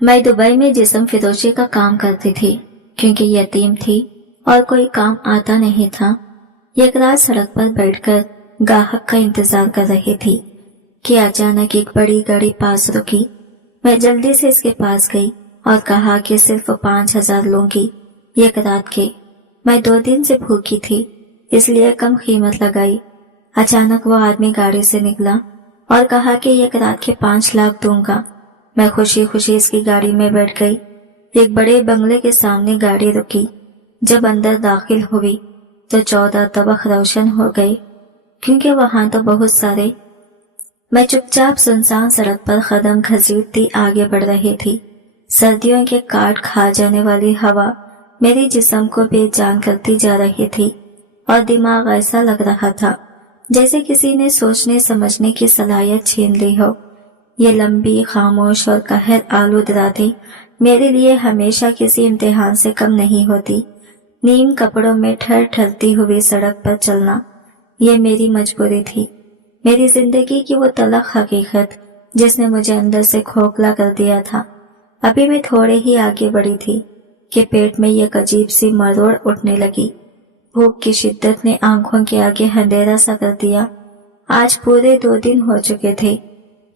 मैं दुबई में जिस्म फिरोशी का काम करती थी क्योंकि यतीम थी और कोई काम आता नहीं था। एक रात सड़क पर बैठकर ग्राहक का इंतजार कर रही थी कि अचानक एक बड़ी गाड़ी पास रुकी। मैं जल्दी से इसके पास गई और कहा कि सिर्फ 5,000 लूंगी एक रात के। मैं 2 दिन से भूखी थी इसलिए कम कीमत लगाई। अचानक वो आदमी गाड़ी से निकला और कहा कि एक रात के 5 लाख दूंगा। मैं खुशी खुशी इसकी गाड़ी में बैठ गई। एक बड़े बंगले के सामने गाड़ी रुकी। जब अंदर दाखिल हुई तो 14 तबक रोशन हो गए क्योंकि वहां तो बहुत सारे। मैं चुपचाप सुनसान सड़क पर कदम घसीटती आगे बढ़ रही थी। सर्दियों के काट खा जाने वाली हवा मेरे जिस्म को बेजान करती जा रही थी और दिमाग ऐसा लग रहा था जैसे किसी ने सोचने समझने की सलाहियत छीन ली हो। ये लंबी खामोश और कहर आलूद रातें मेरे लिए हमेशा किसी इम्तिहान से कम नहीं होती। नीम कपड़ों में ठर ठरती हुई सड़क पर चलना ये मेरी मजबूरी थी, मेरी जिंदगी की वो तलख हकीकत जिसने मुझे अंदर से खोखला कर दिया था। अभी मैं थोड़े ही आगे बढ़ी थी कि पेट में एक अजीब सी मरोड़ उठने लगी। भूख की शिद्दत ने आंखों के आगे अंधेरा सा कर दिया। आज पूरे 2 दिन हो चुके थे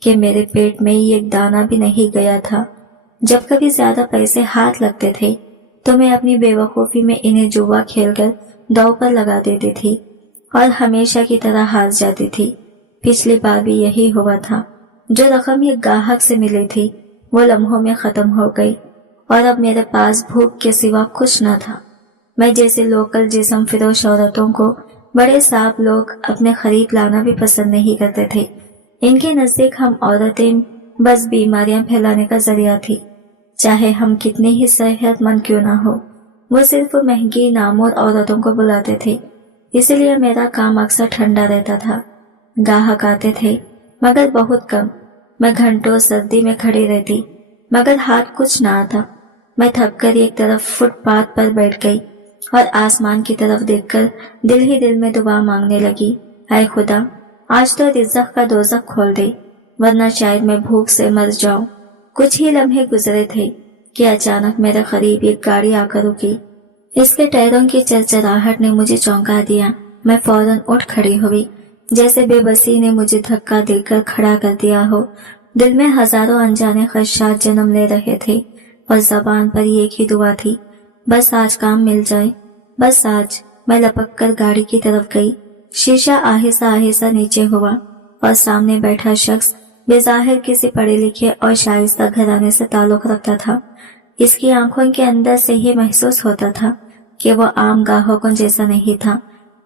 कि मेरे पेट में एक दाना भी नहीं गया था। जब कभी ज्यादा पैसे हाथ लगते थे तो मैं अपनी बेवकूफी में इन्हें जुआ खेलकर दांव पर लगा देती थी और हमेशा की तरह हार जाती थी। पिछली बार भी यही हुआ था। जो रकम एक ग्राहक से मिली थी वो लम्हों में खत्म हो गई और अब मेरे पास भूख के सिवा कुछ न था। मैं जैसे लोकल जिस्म फिरोश औरतों को बड़े साहब लोग अपने करीब लाना भी पसंद नहीं करते थे। इनके नजदीक हम औरतें बस बीमारियां फैलाने का जरिया थी। चाहे हम कितने ही सेहतमंद क्यों ना हो, वो सिर्फ महंगी नामोर औरतों को बुलाते थे। इसलिए मेरा काम अक्सर ठंडा रहता था। ग्राहक आते थे मगर बहुत कम। मैं घंटों सर्दी में खड़ी रहती मगर हाथ कुछ ना आता। मैं थक कर एक तरफ फुटपाथ पर बैठ गई और आसमान की तरफ देखकर दिल ही दिल में दुआ मांगने लगी, ऐ खुदा आज तो रिज़्क़ का दोज़ख खोल दे वरना शायद मैं भूख से मर जाऊं। कुछ ही लम्हे गुजरे थे कि अचानक मेरे करीब एक गाड़ी आकर रुकी। इसके टायरों की चरचराहट ने मुझे चौंका दिया। मैं फौरन उठ खड़ी हुई जैसे बेबसी ने मुझे धक्का देकर खड़ा कर दिया हो। दिल में हजारों अनजाने खदशात जन्म ले रहे थे और जबान पर एक ही दुआ थी, बस आज काम मिल जाए, बस आज। मैं लपक कर गाड़ी की तरफ गई। शीशा आहिस्ता आहिस्ता नीचे हुआ और सामने बैठा शख्स बेजाहिर किसी पढ़े लिखे और शाइस्ता घराने से ताल्लुक रखता था। इसकी आंखों के अंदर से ही महसूस होता था कि वो आम ग्राहकों जैसा नहीं था।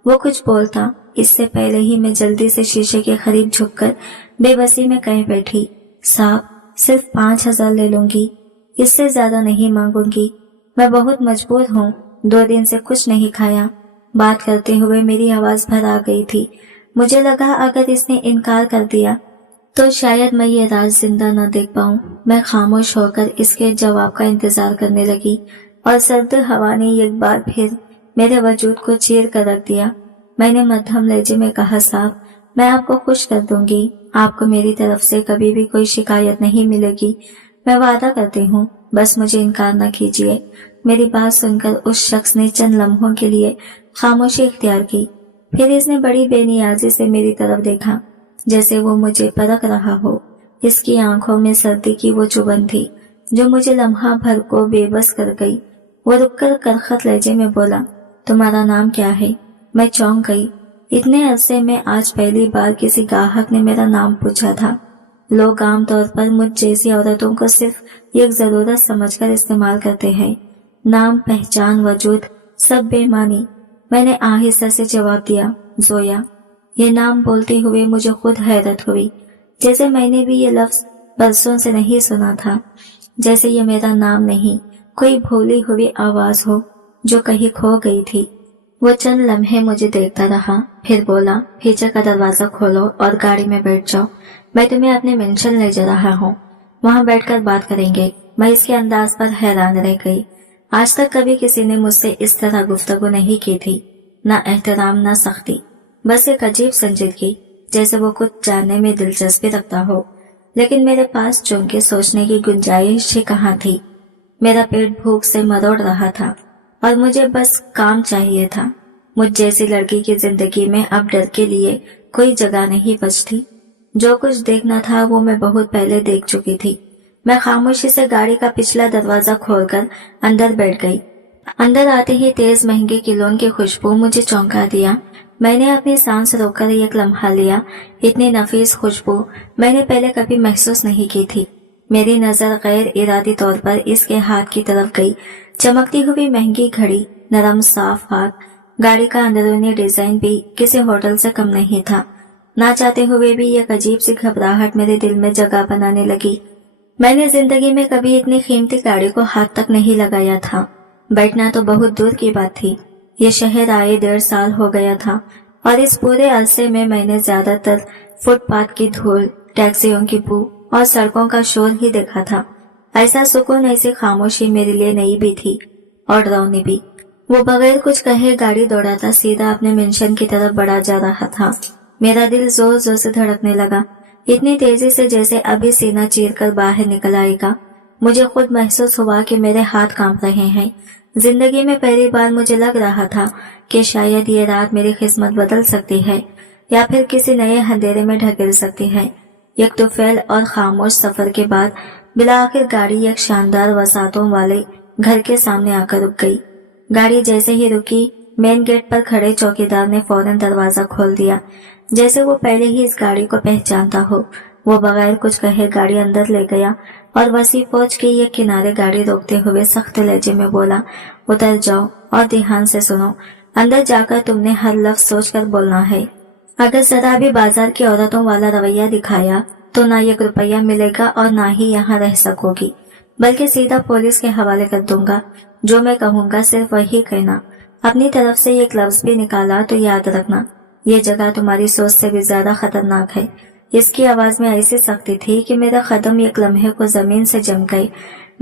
वो कुछ बोलता इससे पहले ही मैं जल्दी से शीशे के करीब झुककर बेबसी में कह बैठी, साहब सिर्फ 5,000 ले लूंगी, इससे ज्यादा नहीं मांगूंगी। मैं बहुत मजबूर हूँ, 2 दिन से कुछ नहीं खाया। बात करते हुए मेरी आवाज भर आ गई थी। मुझे लगा अगर इसने इनकार कर दिया तो शायद मैं ये राज जिंदा न देख पाऊं। मैं खामोश होकर इसके जवाब का इंतजार करने लगी और सर्द हवा ने एक बार फिर मेरे वजूद को चीर कर रख दिया। मैंने मध्यम लहजे में कहा, साहब मैं आपको खुश कर दूंगी, आपको मेरी तरफ से कभी भी कोई शिकायत नहीं मिलेगी, मैं वादा करती हूँ, बस मुझे इनकार न कीजिए। मेरी बात सुनकर उस शख्स ने चंद लम्हों के लिए खामोशी इख्तियार की। फिर इसने बड़ी बेनियाजी से मेरी तरफ देखा जैसे वो मुझे परख रहा हो। इसकी आंखों में सर्दी की वो चुभन थी जो मुझे लम्हा भर को बेबस कर गई। वो रुककर करखत लहजे में बोला, तुम्हारा नाम क्या है? मैं चौंक गई। इतने अरसे में आज पहली बार किसी ग्राहक ने मेरा नाम पूछा था। लोग आमतौर पर मुझ जैसी औरतों को सिर्फ एक जरूरत समझकर इस्तेमाल करते हैं। नाम, पहचान, वजूद सब बेमानी। मैंने आहिस्ता से जवाब दिया, जोया। ये नाम बोलते हुए मुझे खुद हैरत हुई, जैसे मैंने भी ये लफ्ज बरसों से नहीं सुना था, जैसे ये मेरा नाम नहीं, कोई भूली हुई आवाज हो जो कहीं खो गई थी। वो चंद लम्हे मुझे देखता रहा, फिर बोला, पीछे का दरवाजा खोलो और गाड़ी में बैठ जाओ, मैं तुम्हें अपने मेंशन ले जा रहा हूँ, वहाँ बैठकर बात करेंगे। मैं इसके अंदाज पर हैरान रह गई। आज तक कभी किसी ने मुझसे इस तरह गुफ्तगू नहीं की थी, ना एहतराम ना सख्ती, बस एक अजीब संजीदगी, जैसे वो कुछ जानने में दिलचस्पी रखता हो। लेकिन मेरे पास चौंके सोचने की गुंजाइश ही कहाँ थी। मेरा पेट भूख से मरोड़ रहा था और मुझे बस काम चाहिए था। मुझ जैसी लड़की की जिंदगी में अब डर के लिए कोई जगह नहीं बचती। जो कुछ देखना था वो मैं बहुत पहले देख चुकी थी। मैं खामोशी से गाड़ी का पिछला दरवाजा खोलकर अंदर बैठ गई। अंदर आते ही तेज महंगे किलोन की खुशबू मुझे चौंका दिया। मैंने अपनी सांस रोककर एक लम्हा लिया। इतनी नफीस खुशबू मैंने पहले कभी महसूस नहीं की थी। मेरी नजर गैर इरादी तौर पर इसके हाथ की तरफ गई। चमकती हुई महंगी घड़ी, नरम साफ हाथ, गाड़ी का अंदरूनी डिजाइन भी किसी होटल से कम नहीं था। ना चाहते हुए भी एक अजीब सी घबराहट मेरे दिल में जगह बनाने लगी। मैंने जिंदगी में कभी इतनी कीमती गाड़ी को हाथ तक नहीं लगाया था। बैठना तो बहुत दूर की बात थी। ये शहर आए 1.5 साल हो गया था और इस पूरे अरसे में मैंने ज्यादातर फुटपाथ की धूल, टैक्सियों की बू और सड़कों का शोर ही देखा था। ऐसा सुकून, ऐसी खामोशी मेरे लिए नई भी थी और डरावनी भी। वो बगैर कुछ कहे गाड़ी दौड़ाता सीधा अपने मेंशन की तरफ बढ़ा जा रहा था। मेरा दिल जोर जोर से धड़कने लगा, इतनी तेजी से जैसे अभी सीना चीरकर बाहर निकल आएगा। मुझे खुद महसूस हुआ कि मेरे हाथ कांप रहे हैं। जिंदगी में पहली बार मुझे लग रहा था कि शायद ये रात मेरी किस्मत बदल सकती है या फिर किसी नए अंधेरे में ढकेल सकती है। एक तुफैल और खामोश सफर के बाद बिला आखिर गाड़ी एक शानदार वसातों वाले घर के सामने आकर रुक गई। गाड़ी जैसे ही रुकी, मेन गेट पर खड़े चौकीदार ने फौरन दरवाजा खोल दिया, जैसे वो पहले ही इस गाड़ी को पहचानता हो। वो बगैर कुछ कहे गाड़ी अंदर ले गया और वसी पहुंच के एक किनारे गाड़ी रोकते हुए सख्त लहजे में बोला, उतर जाओ और ध्यान से सुनो। अंदर जाकर तुमने हर लफ्ज सोचकर बोलना है। अगर जरा भी बाजार की औरतों वाला रवैया दिखाया तो ना 1 रुपया मिलेगा और ना ही यहाँ रह सकोगी, बल्कि सीधा पुलिस के हवाले कर दूंगा। जो मैं कहूँगा सिर्फ वही कहना। अपनी तरफ से एक लफ्ज भी निकाला तो याद रखना, ये जगह तुम्हारी सोच से भी ज्यादा खतरनाक है। इसकी आवाज में ऐसी सख्ती थी कि मेरा कदम एक लम्हे को जमीन से जम गए।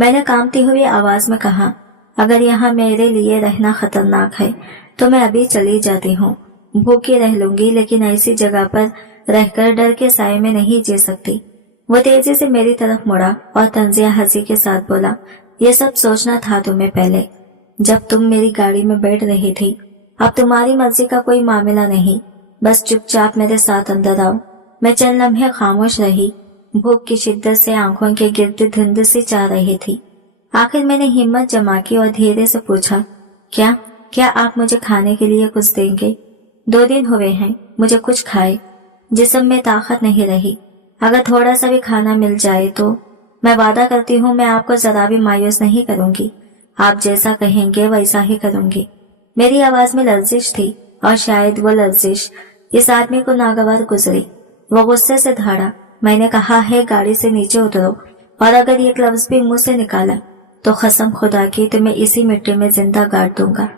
मैंने कांपती हुई आवाज में कहा, अगर यहाँ मेरे लिए रहना खतरनाक है तो मैं अभी चली जाती हूँ। भूखी रह लूंगी, लेकिन ऐसी जगह पर रहकर डर के साए में नहीं जी सकती। वो तेजी से मेरी तरफ मुड़ा और तंजिया हंसी के साथ बोला, ये सब सोचना था तुम्हें पहले, जब तुम मेरी गाड़ी में बैठ रही थी। अब तुम्हारी मर्जी का कोई मामला नहीं, बस चुपचाप मेरे साथ अंदर आओ। मैं चंद लम्हे खामोश रही। भूख की शिद्दत से आंखों के गिर्द धुंध सी चाह रही थी। आखिर मैंने हिम्मत जमा की और धीरे से पूछा, क्या आप मुझे खाने के लिए कुछ देंगे? 2 दिन हुए हैं मुझे कुछ खाए, जिस्म में ताकत नहीं रही। अगर थोड़ा सा भी खाना मिल जाए तो मैं वादा करती हूँ मैं आपको जरा भी मायूस नहीं करूंगी। आप जैसा कहेंगे वैसा ही करूंगी। मेरी आवाज में लर्जिश थी और शायद वो लर्जिश इस आदमी को नागवार गुजरी। वो गुस्से से धाड़ा, मैंने कहा है गाड़ी से नीचे उतरो और अगर एक लफ्ज भी मुंह से निकाला तो कसम खुदा की तुम्हें इसी मिट्टी में जिंदा गाड़ दूंगा।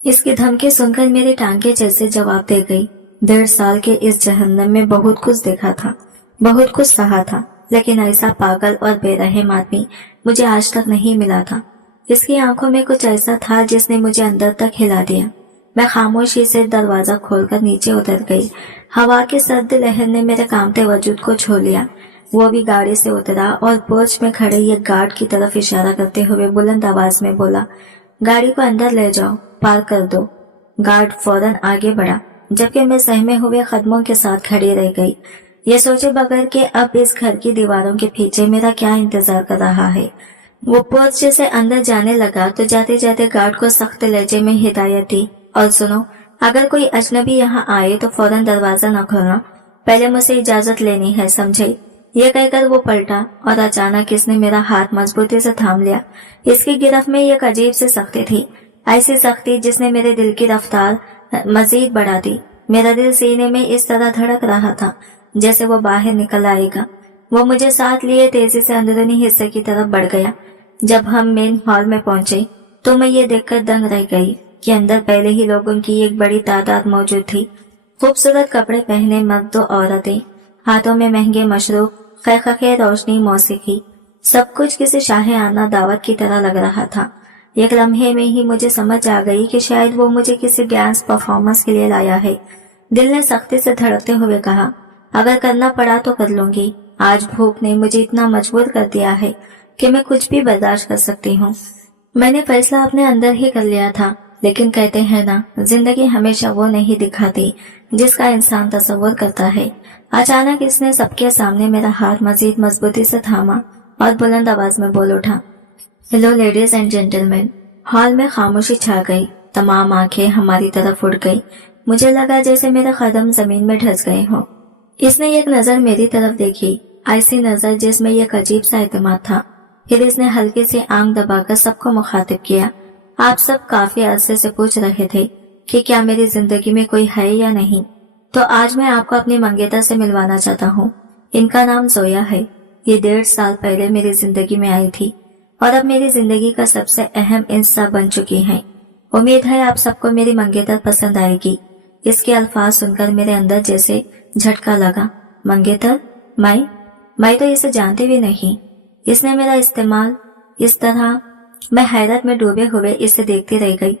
इसकी धमकी सुनकर मेरी टांगे जैसे जवाब दे गई। 1.5 साल के इस जहन्नम में बहुत कुछ देखा था, बहुत कुछ सहा था, लेकिन ऐसा पागल और बेरहम आदमी मुझे आज तक नहीं मिला था। इसकी आंखों में कुछ ऐसा था जिसने मुझे अंदर तक हिला दिया। मैं खामोशी से दरवाजा खोलकर नीचे उतर गई। हवा की सर्द लहर ने मेरे कांपते वजूद को छू लिया। वो भी गाड़ी से उतरा और पोर्च में खड़े एक गार्ड की तरफ इशारा करते हुए बुलंद आवाज में बोला, गाड़ी को अंदर ले जाओ, पार कर दो। गार्ड फौरन आगे बढ़ा, जबकि मैं सहमे हुए कदमों के साथ खड़ी रह गई, ये सोचे बगैर कि अब इस घर की दीवारों के पीछे मेरा क्या इंतजार कर रहा है। वो पोर्च से अंदर जाने लगा तो जाते जाते गार्ड को सख्त लहजे में हिदायत दी, और सुनो, अगर कोई अजनबी यहाँ आए तो फौरन दरवाजा न खोलना, पहले मुझसे इजाजत लेनी है, समझे? ये कहकर वो पलटा और अचानक इसने मेरा हाथ मजबूती से थाम लिया। इसकी गिरफ्त में एक अजीब सी सख्ती थी, ऐसी सख्ती जिसने मेरे दिल की रफ्तार मजीद बढ़ा दी। मेरा दिल सीने में इस तरह धड़क रहा था जैसे वो बाहर निकल आएगा। वो मुझे साथ लिए तेजी से अंदरूनी हिस्से की तरफ बढ़ गया। जब हम मेन हॉल में पहुंचे तो मैं ये देखकर दंग रह गई कि अंदर पहले ही लोगों की एक बड़ी तादाद मौजूद थी। खूबसूरत कपड़े पहने मर्द और औरतें, हाथों में महंगे मशरूब, खैखखे रोशनी, मौसीकी, सब कुछ किसी शाहियाना दावत की तरह लग रहा था। एक लम्हे में ही मुझे समझ आ गई कि शायद वो मुझे किसी डांस परफॉर्मेंस के लिए लाया है। दिल ने सख्ती से धड़कते हुए कहा, अगर करना पड़ा तो कर लूंगी, आज भूख ने मुझे इतना मजबूर कर दिया है कि मैं कुछ भी बर्दाश्त कर सकती हूँ। मैंने फैसला अपने अंदर ही कर लिया था, लेकिन कहते हैं ना, जिंदगी हमेशा वो नहीं दिखाती जिसका इंसान तसव्वुर करता है। अचानक इसने सबके सामने मेरा हाथ मजीद मजबूती से थामा और बुलंद आवाज में बोल उठा, hello ladies and gentleman. Hall में खामोशी छा गई। तमाम आंखें हमारी तरफ उड़ गई। मुझे लगा जैसे मेरे कदम जमीन में धंस गए हों। इसने एक नजर मेरी तरफ देखी, ऐसी नजर जिसमें एक अजीब सा एतमाद था। फिर इसने हल्की सी आंख दबाकर सबको मुखातिब किया, आप सब काफी अरसे से पूछ रहे थे कि क्या मेरी जिंदगी में कोई है या नहीं, तो आज मैं आपको अपनी मंगेतर से मिलवाना चाहता हूँ। इनका नाम जोया है। ये 1.5 साल पहले मेरी जिंदगी में आई थी और अब मेरी जिंदगी का सबसे अहम हिस्सा बन चुकी है। उम्मीद है आप सबको मेरी मंगेतर पसंद आएगी। इसके अल्फाज सुनकर मेरे अंदर जैसे झटका लगा। मंगेतर? मैं तो इसे जानती भी नहीं। इसने मेरा इस्तेमाल इस तरह। मैं हैरत में डूबे हुए इसे देखती रह गई।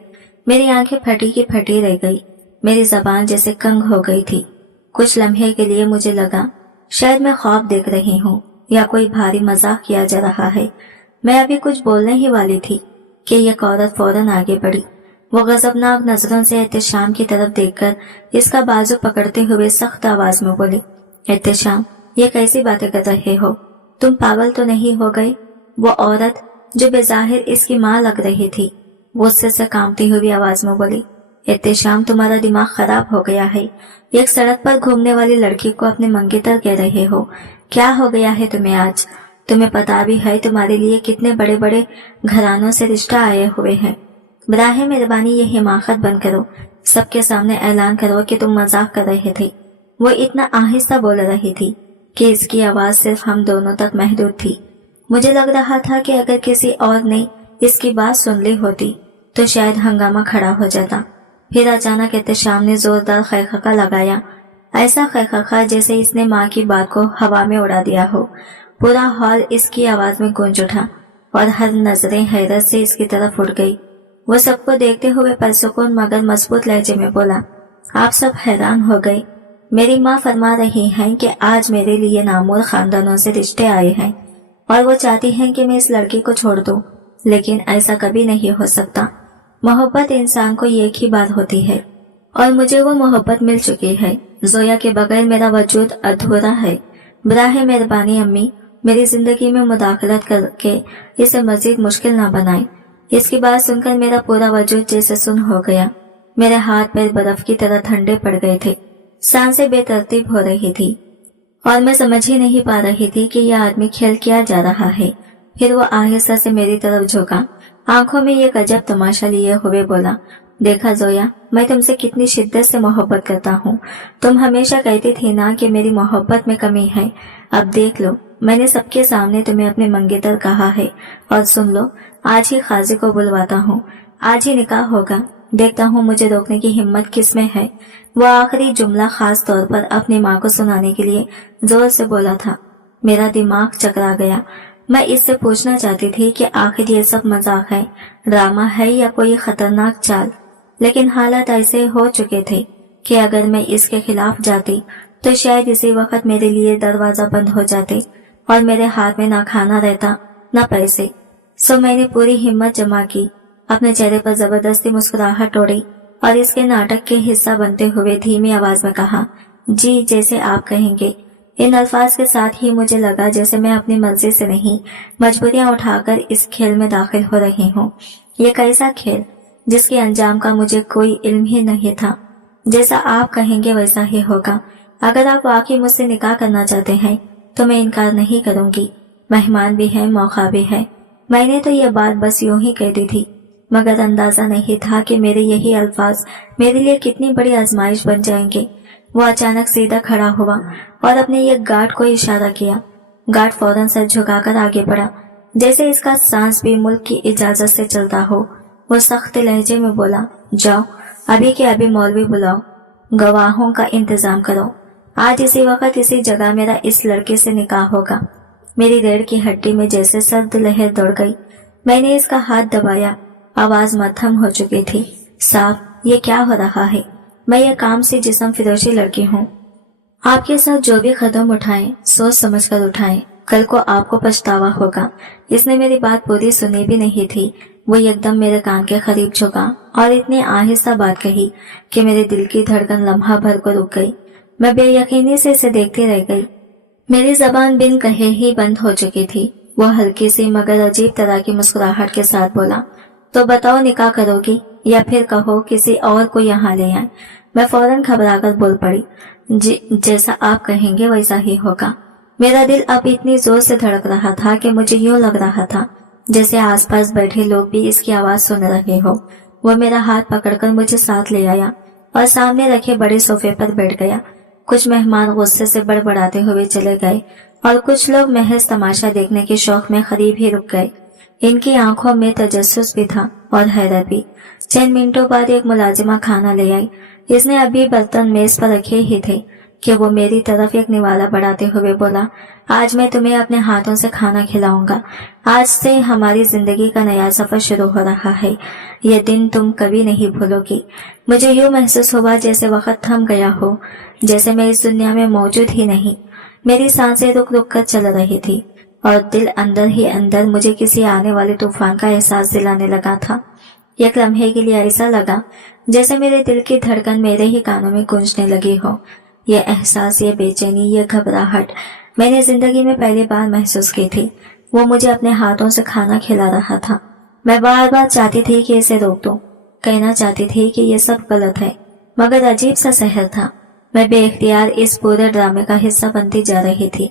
मेरी आंखें फटी की फटी रह गई। मेरी जबान जैसे कंग हो गई थी। कुछ लम्हे के लिए मुझे लगा शायद मैं ख्वाब देख रही हूँ या कोई भारी मजाक किया जा रहा है। मैं अभी कुछ बोलने ही वाली थी कि एक औरत फौरन आगे बढ़ी। वो गजबनाक नजरों से एहतेशाम की तरफ देखकर इसका बाजू पकड़ते हुए सख्त आवाज में बोली, एहतेशाम, ये कैसी बातें कर रहे हो? तुम पागल तो नहीं हो गए? वो औरत जो बेजाहिर इसकी माँ लग रही थी, गुस्से से कांपती हुई आवाज में बोली, एहतेशाम, तुम्हारा दिमाग खराब हो गया है। एक सड़क पर घूमने वाली लड़की को अपने मंगेतर कह रहे हो? क्या हो गया है तुम्हें आज? तुम्हें पता भी है तुम्हारे लिए कितने बड़े बड़े घरानों से रिश्ता आए हुए हैं। बराहे मेहरबानी ये हिमाकत बंद करो। सबके सामने ऐलान करो कि तुम मजाक कर रहे थे। वो इतना आहिस्ता बोल रही थी कि इसकी आवाज सिर्फ हम दोनों तक महदूद थी। मुझे लग रहा था कि अगर किसी और ने इसकी बात सुन ली होती तो शायद हंगामा खड़ा हो जाता। फिर अचानक एहतेशाम ने जोरदार खैखका लगाया, ऐसा खैखका जैसे इसने माँ की बात को हवा में उड़ा दिया हो। पूरा हॉल इसकी आवाज में गूंज उठा और हर नजरें हैरत से इसकी तरफ उड़ गई। वो सबको देखते हुए परसुकून मगर मजबूत लहजे में बोला, आप सब हैरान हो गए। मेरी माँ फरमा रही हैं कि आज मेरे लिए नामूर खानदानों से रिश्ते आए हैं और वो चाहती हैं कि मैं इस लड़की को छोड़ दूं, लेकिन ऐसा कभी नहीं हो सकता। मोहब्बत इंसान को एक ही बात होती है और मुझे वो मोहब्बत मिल चुकी है। जोया के बगैर मेरा वजूद अधूरा है। बराहे मेहरबानी अम्मी, मेरी जिंदगी में मुदाखलत करके इसे मजीद मुश्किल ना बनाए। इसकी बात सुनकर मेरा पूरा वजूद जैसे सुन्न हो गया। मेरे हाथ पैर बर्फ की तरह ठंडे पड़ गए थे। सांसें बेतरतीब हो रही थी और मैं समझ ही नहीं पा रही थी कि यह आदमी खेल किया जा रहा है। फिर वो आहिस्ता से मेरी तरफ झुका, आंखों में एक अजब तमाशा लिए हुए बोला, देखा जोया, मैं तुमसे कितनी शिद्दत से मोहब्बत करता हूँ। तुम हमेशा कहती थी ना कि मेरी मोहब्बत में कमी है। अब देख लो, मैंने सबके सामने तुम्हें अपने मंगेतर कहा है। और सुन लो, आज ही खाजी को बुलवाता हूँ, आज ही निकाह होगा। देखता हूँ मुझे रोकने की हिम्मत किसमें है। वो आखिरी जुमला खास तौर पर अपनी माँ को सुनाने के लिए जोर से बोला था। मेरा दिमाग चकरा गया। मैं इससे पूछना चाहती थी कि आखिर ये सब मजाक है, ड्रामा है या कोई खतरनाक चाल, लेकिन हालात ऐसे हो चुके थे कि अगर मैं इसके खिलाफ जाती तो शायद इसी वक्त मेरे लिए दरवाजा बंद हो जाते और मेरे हाथ में ना खाना रहता ना पैसे। सो मैंने पूरी हिम्मत जमा की, अपने चेहरे पर जबरदस्ती मुस्कुराहट ओढ़ी और इसके नाटक के हिस्सा बनते हुए धीमी आवाज में कहा, जी जैसे आप कहेंगे। इन अल्फाज के साथ ही मुझे लगा जैसे मैं अपनी मर्जी से नहीं, मजबूरियां उठाकर इस खेल में दाखिल हो रही हूँ। ये कैसा खेल जिसके अंजाम का मुझे कोई इल्म ही नहीं था। जैसा आप कहेंगे वैसा ही होगा। अगर आप वाकई मुझसे निकाह करना चाहते हैं तो मैं इनकार नहीं करूंगी। मेहमान भी है, मौका भी है। मैंने तो ये बात बस यूं ही कह दी थी, मगर अंदाजा नहीं था कि मेरे यही अल्फाज मेरे लिए कितनी बड़ी आजमाइश बन जाएंगे। वो अचानक सीधा खड़ा हुआ और अपने एक गार्ड को इशारा किया। गार्ड फौरन सर झुकाकर आगे बढ़ा, जैसे इसका सांस भी मुल्क की इजाजत से चलता हो। वो सख्त लहजे में बोला, जाओ अभी के अभी मौलवी बुलाओ, गवाहों का इंतजाम करो। आज इसी वक्त इसी जगह मेरा इस लड़के से निकाह होगा। मेरी रीढ़ की हड्डी में जैसे सर्द लहर दौड़ गई। मैंने इसका हाथ दबाया। आवाज मध्यम हो चुकी थी। साहब, ये क्या हो रहा है? मैं ये काम से जिस्म फिरोशी लड़की हूँ। آپ کے ساتھ جو بھی قدم اٹھائیں سوچ سمجھ کر اٹھائیں، کل کو آپ کو پچھتاوا ہوگا۔ اس نے میری بات پوری سنی بھی نہیں تھی، وہ ایک دم میرے کان کے قریب جھکا اور اتنی آہستہ بات کہی کہ میرے دل کی دھڑکن لمحہ بھر کو رک گئی۔ میں بے یقینی سے اسے دیکھتی رہ گئی۔ میری زبان بن کہے ہی بند ہو چکی تھی۔ وہ ہلکی سی مگر عجیب طرح کی مسکراہٹ کے ساتھ بولا، تو بتاؤ نکاح کرو گی یا پھر کہو کسی اور کو یہاں لے آئے؟ میں فوراً گھبرا کر بول پڑی، جی جیسا آپ کہیں گے ویسا ہی ہوگا۔ میرا دل اب اتنی زور سے دھڑک رہا تھا کہ مجھے یوں لگ رہا تھا جیسے آس پاس بیٹھے لوگ بھی اس کی آواز سن رہے ہو۔ وہ میرا ہاتھ پکڑ کر مجھے ساتھ لے آیا اور سامنے رکھے بڑے صوفے پر بیٹھ گیا۔ کچھ مہمان غصے سے بڑبڑاتے ہوئے چلے گئے اور کچھ لوگ محض تماشا دیکھنے کے شوق میں قریب ہی رک گئے۔ ان کی آنکھوں میں تجسس بھی تھا اور حیرت بھی۔ چند منٹوں بعد ایک ملازمہ کھانا لے آئی۔ اس نے ابھی برتن میز پر رکھے ہی تھے کہ وہ میری طرف ایک نوالا بڑھاتے ہوئے بولا، آج میں تمہیں اپنے ہاتھوں سے کھانا کھلاؤں گا۔ آج سے ہماری زندگی کا نیا سفر شروع ہو رہا ہے۔ یہ دن تم کبھی نہیں بھولو گی۔ مجھے یوں محسوس ہوا جیسے وقت تھم گیا ہو، جیسے میں اس دنیا میں موجود ہی نہیں۔ میری سانسیں رک رک کر چل رہی تھی اور دل اندر ہی اندر مجھے کسی آنے والے طوفان کا احساس دلانے لگا تھا۔ ایک لمحے کے لیے ایسا لگا جیسے میرے دل کی دھڑکن میرے ہی کانوں میں گونجنے لگی ہو۔ یہ احساس، یہ بے چینی، یہ گھبراہٹ میں نے زندگی میں پہلی بار محسوس کی تھی۔ وہ مجھے اپنے ہاتھوں سے کھانا کھلا رہا تھا۔ میں بار بار چاہتی تھی کہ اسے روک دوں، کہنا چاہتی تھی کہ یہ سب غلط ہے، مگر عجیب سا سحر تھا۔ میں بے اختیار اس پورے ڈرامے کا حصہ بنتی جا رہی تھی،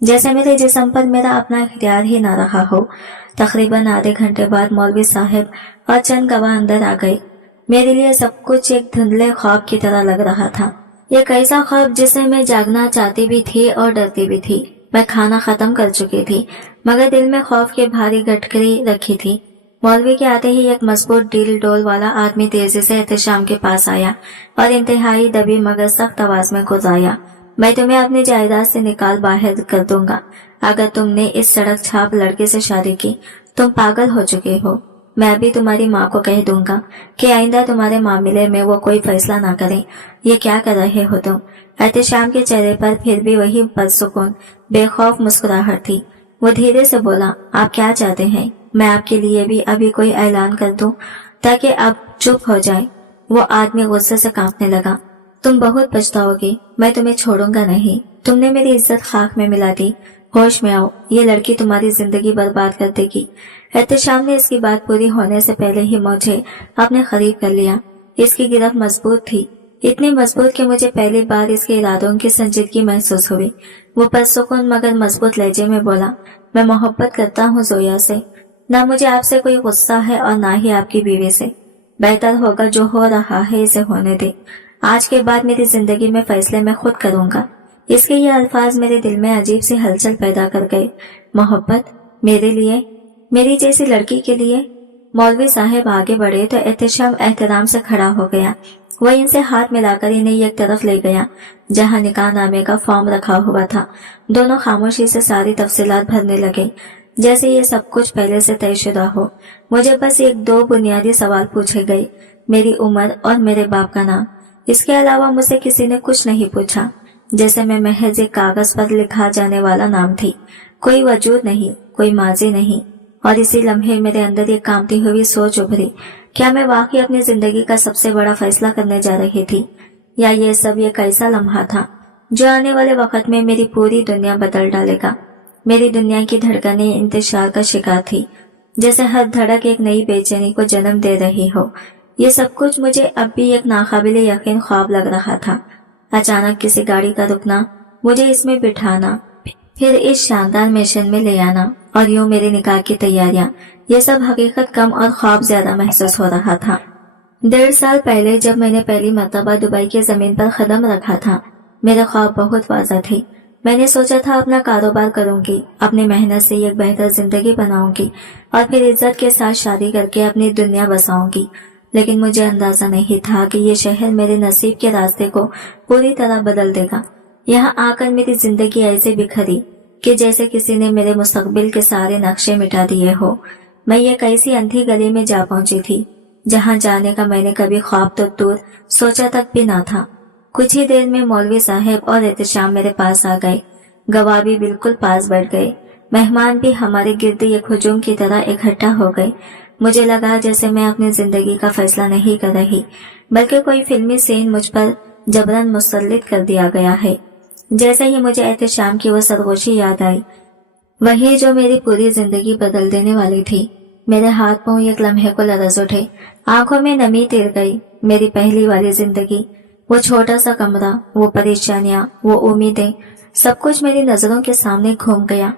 جیسے میرے جسم پر میرا اپنا اختیار ہی نہ رہا ہو۔ تقریباً آدھے گھنٹے بعد مولوی صاحب اور چند گواہ اندر آ گئے۔ میرے لیے سب کچھ ایک دھندلے خواب کی طرح لگ رہا تھا، ایک ایسا خواب جسے میں جاگنا چاہتی بھی تھی اور ڈرتی بھی تھی۔ میں کھانا ختم کر چکی تھی مگر دل میں خوف کی بھاری گٹکری رکھی تھی۔ مولوی کے آتے ہی ایک مضبوط ڈیل ڈول والا آدمی تیزی سے احتشام کے پاس آیا اور انتہائی دبی مگر سخت آواز میں گزایا، میں تمہیں اپنی جائیداد سے نکال باہر کر دوں گا اگر تم نے اس سڑک چھاپ لڑکے سے شادی کی۔ تم پاگل ہو چکے ہو۔ میں بھی تمہاری ماں کو کہہ دوں گا کہ آئندہ تمہارے معاملے میں وہ کوئی فیصلہ نہ کریں۔ یہ کیا کر رہے ہو تم؟ احتشام کے چہرے پر پھر بھی وہی پرسکون بے خوف مسکراہٹ تھی۔ وہ دھیرے سے بولا، آپ کیا چاہتے ہیں؟ میں آپ کے لیے بھی ابھی کوئی اعلان کر دوں تاکہ آپ چپ ہو جائیں؟ وہ آدمی غصے سے کانپنے لگا، تم بہت پچھتاؤ گی، میں تمہیں چھوڑوں گا نہیں۔ تم نے میری عزت خاک میں ملا دی، ہوش میں آؤ، یہ لڑکی تمہاری زندگی برباد کر دے گی۔ احتشام نے اس کی بات پوری ہونے سے پہلے ہی مجھے اپنے قریب کر لیا۔ اس کی گرفت مضبوط تھی، اتنی مضبوط کہ مجھے پہلی بار اس کے ارادوں کی سنجیدگی محسوس ہوئی۔ وہ پرسکون مگر مضبوط لہجے میں بولا، میں محبت کرتا ہوں زویا سے، نہ مجھے آپ سے کوئی غصہ ہے اور نہ ہی آپ کی بیوی سے۔ بہتر ہوگا جو ہو رہا ہے اسے ہونے دے۔ آج کے بعد میری زندگی میں فیصلے میں خود کروں گا۔ اس کے یہ الفاظ میرے دل میں عجیب سی ہلچل پیدا کر گئے۔ محبت؟ میرے لیے؟ میری جیسی لڑکی کے لیے؟ مولوی صاحب آگے بڑھے تو احتشام احترام سے کھڑا ہو گیا۔ وہ ان سے ہاتھ ملا کر انہیں ایک طرف لے گیا جہاں نکاح نامے کا فارم رکھا ہوا تھا۔ دونوں خاموشی سے ساری تفصیلات بھرنے لگے جیسے یہ سب کچھ پہلے سے طے شدہ ہو۔ مجھے بس ایک دو بنیادی سوال پوچھے گئے، میری عمر اور میرے باپ کا نام۔ اس کے علاوہ مجھ سے کسی نے کچھ نہیں پوچھا، جیسے میں محض ایک کاغذ پر لکھا جانے والا نام تھی، کوئی وجود نہیں، کوئی ماضی نہیں۔ اور اسی لمحے میرے اندر ایک کانپتی ہوئی سوچ ابھری، کیا میں واقعی اپنی زندگی کا سب سے بڑا فیصلہ کرنے جا رہی تھی، یا یہ سب ایک ایسا لمحہ تھا جو آنے والے وقت میں میری پوری دنیا بدل ڈالے گا۔ میری دنیا کی دھڑکنیں انتشار کا شکار تھی، جیسے ہر دھڑک ایک نئی بے چینی کو جنم دے رہی ہو۔ یہ سب کچھ مجھے اب بھی ایک ناقابل یقین خواب لگ رہا تھا۔ اچانک کسی گاڑی کا رکنا، مجھے اس میں بٹھانا، پھر اس شاندار مشن میں لے آنا، اور یوں میرے نکاح کی تیاریاں، یہ سب حقیقت کم اور خواب زیادہ محسوس ہو رہا تھا۔ 1.5 سال پہلے جب میں نے پہلی مرتبہ دبئی کی زمین پر قدم رکھا تھا، میرے خواب بہت واضح تھے۔ میں نے سوچا تھا اپنا کاروبار کروں گی، اپنی محنت سے ایک بہتر زندگی بناؤں گی اور پھر عزت کے ساتھ شادی کر کے اپنی دنیا بساؤں گی۔ لیکن مجھے اندازہ نہیں تھا کہ یہ شہر میرے نصیب کے راستے کو پوری طرح بدل دے گا۔ یہاں آ کر میری زندگی ایسے بکھری کہ جیسے کسی نے میرے مستقبل کے سارے نقشے مٹا دیے ہو۔ میں ایک ایسی اندھی گلی میں جا پہنچی تھی جہاں جانے کا میں نے کبھی خواب تو دور سوچا تک بھی نہ تھا۔ कुछ ही देर में मौलवी साहब और एहतशाम मेरे पास आ गए। गवाह भी बिल्कुल पास बैठ गए। मेहमान भी हमारे गिर्द एक हुजूम की तरह इकट्ठा हो गए। मुझे लगा जैसे मैं अपनी जिंदगी का फैसला नहीं कर रही, बल्कि कोई फिल्मी सीन मुझ पर जबरन मुसल्लित कर दिया गया है। जैसे ही मुझे एहतशाम की वो सरगोशी याद आई, वही जो मेरी पूरी जिंदगी बदल देने वाली थी। मेरे हाथ पांव एक लम्हे को लरज उठे, आंखों में नमी तिर गई। मेरी पहली वाली जिंदगी, वो छोटा सा कमरा, वो परेशानियां, वो उम्मीदें, सब कुछ मेरी नजरों के सामने घूम गया।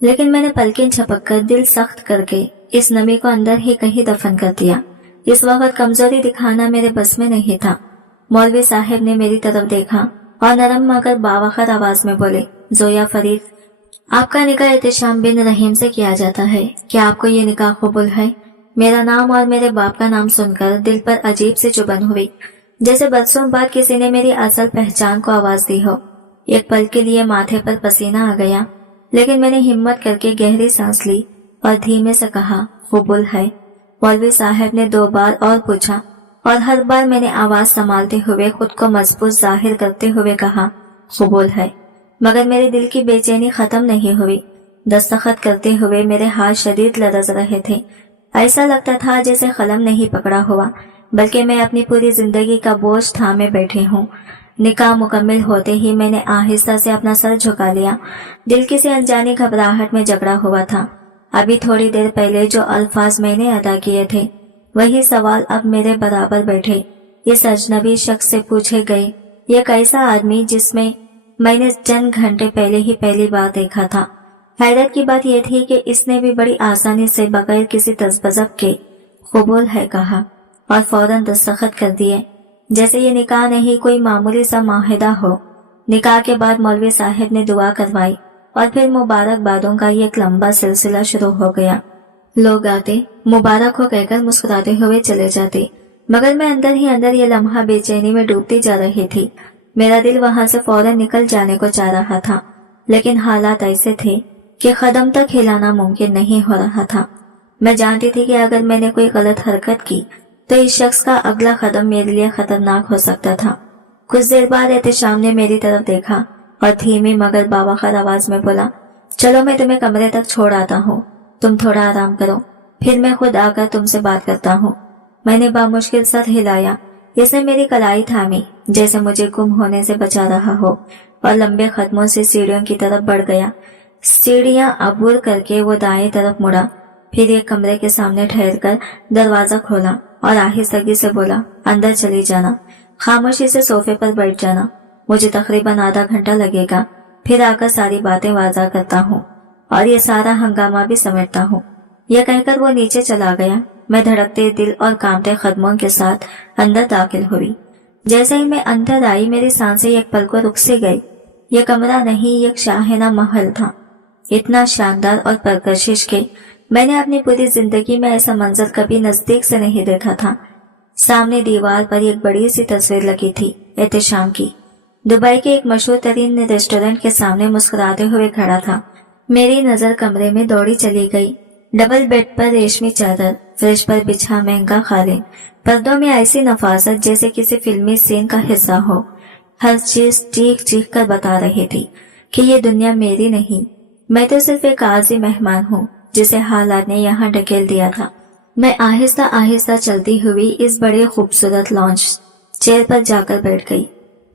लेकिन मैंने पलकें झपककर दिल सख्त करके इस नमी को अंदर ही कहीं दफन कर दिया। इस वक्त कमजोरी दिखाना मेरे बस में नहीं था। मौलवी साहब ने मेरी तरफ देखा और नरम मगर बावखर आवाज में बोले, जोया फरीद, आपका निकाह एहतशाम बिन रहीम से किया जाता है। क्या आपको ये निकाह कबूल है? मेरा नाम और मेरे बाप का नाम सुनकर दिल पर अजीब सी चुभन हुई, जैसे बरसों बाद किसी ने मेरी असल पहचान को आवाज दी हो। एक पल के लिए माथे पर पसीना आ गया, लेकिन मैंने हिम्मत करके गहरी सांस ली और धीमे से कहा, कबूल है। मौलवी साहब ने 2 बार और पूछा और हर बार मैंने आवाज संभालते हुए खुद को मजबूत जाहिर करते हुए कहा, कबूल है। मगर मेरे दिल की बेचैनी खत्म नहीं हुई। दस्तखत करते हुए मेरे हाथ शदीद लरज रहे थे। ऐसा लगता था जैसे कलम नहीं पकड़ा हुआ, बल्कि मैं अपनी पूरी जिंदगी का बोझ थामे बैठी हूँ। निकाह मुकम्मल होते ही मैंने आहिस्ता से अपना सर झुका लिया। दिल किसी अनजानी घबराहट में जकड़ा हुआ था। अभी थोड़ी देर पहले जो अल्फाज मैंने अदा किए थे, वही सवाल अब मेरे बराबर बैठे। इस अजनबी शख्स से पूछे गए, ये कैसा आदमी जिसमें मैंने चंद घंटे पहले ही पहली बार देखा था। हैरत की बात यह थी कि इसने भी बड़ी आसानी से बगैर किसी तज़ब्ज़ब के कबूल है कहा और फौरन दस्तखत कर दिए, जैसे ये निकाह नहीं कोई मामूली सा माहिदा हो। निकाह के बाद मौलवी साहब ने दुआ करवाई और फिर मुबारकबादों का एक लंबा सिलसिला शुरू हो गया। लोग आते, मुबारक हो कहकर मुस्कुराते हुए चले जाते, मगर मैं अंदर ही अंदर ये लम्हा बेचैनी में डूबती जा रही थी। मेरा दिल वहां से फौरन निकल जाने को चाह रहा था, लेकिन हालात ऐसे थे कि कदम तक हिलाना मुमकिन नहीं हो रहा था। मैं जानती थी कि अगर मैंने कोई गलत हरकत की तो इस शख्स का अगला कदम मेरे लिए खतरनाक हो सकता था। कुछ देर बाद एहतशाम ने मेरी तरफ देखा और धीमी मगर बावखर आवाज में बोला, चलो मैं तुम्हें कमरे तक छोड़ आता हूँ, तुम थोड़ा आराम करो, फिर मैं खुद आकर तुमसे बात करता हूँ। मैंने बामुश्किल सर हिलाया। इसने मेरी कलाई थामी, जैसे मुझे गुम होने से बचा रहा हो, और लंबे कदमों से सीढ़ियों की तरफ बढ़ गया। सीढ़ियां अबूर करके वो दाएं तरफ मुड़ा, फिर एक कमरे के सामने ठहरकर दरवाजा खोला और आहिस्तगी से बोला, अंदर चली जाना, खामोशी से सोफे पर बैठ जाना, मुझे तकरीबन आधा घंटा लगेगा, फिर आकर सारी बातें वाजा करता हूँ और ये सारा हंगामा भी समेटता हूँ। यह कहकर वो नीचे चला गया। मैं धड़कते दिल और कांपते कदमों के साथ अंदर दाखिल हुई। जैसे ही मैं अंदर आई, मेरी सांसें एक पल को रुक सी गई। यह कमरा नहीं, एक शाहीना महल था, इतना शानदार और परकशिश के मैंने अपनी पूरी जिंदगी में ऐसा मंजर कभी नजदीक से नहीं देखा था। सामने दीवार पर एक बड़ी सी तस्वीर लगी थी, एहतशाम की। दुबई के एक मशहूर तरीन रेस्टोरेंट के सामने मुस्कुराते हुए खड़ा था। मेरी नजर कमरे में दौड़ी चली गई। डबल बेड पर रेशमी चादर, फ्रिज पर बिछा महंगा कालीन, पर्दों में ऐसी नफासत जैसे किसी फिल्मी सीन का हिस्सा हो। हर चीज चीख चीख कर बता रही थी कि ये दुनिया मेरी नहीं, मैं तो सिर्फ एक आजी मेहमान हूँ जिसे हालात ने यहाँ ढकेल दिया था। मैं आहिस्ता आहिस्ता चलती हुई इस बड़े खूबसूरत लॉन्च चेयर पर जाकर बैठ गई।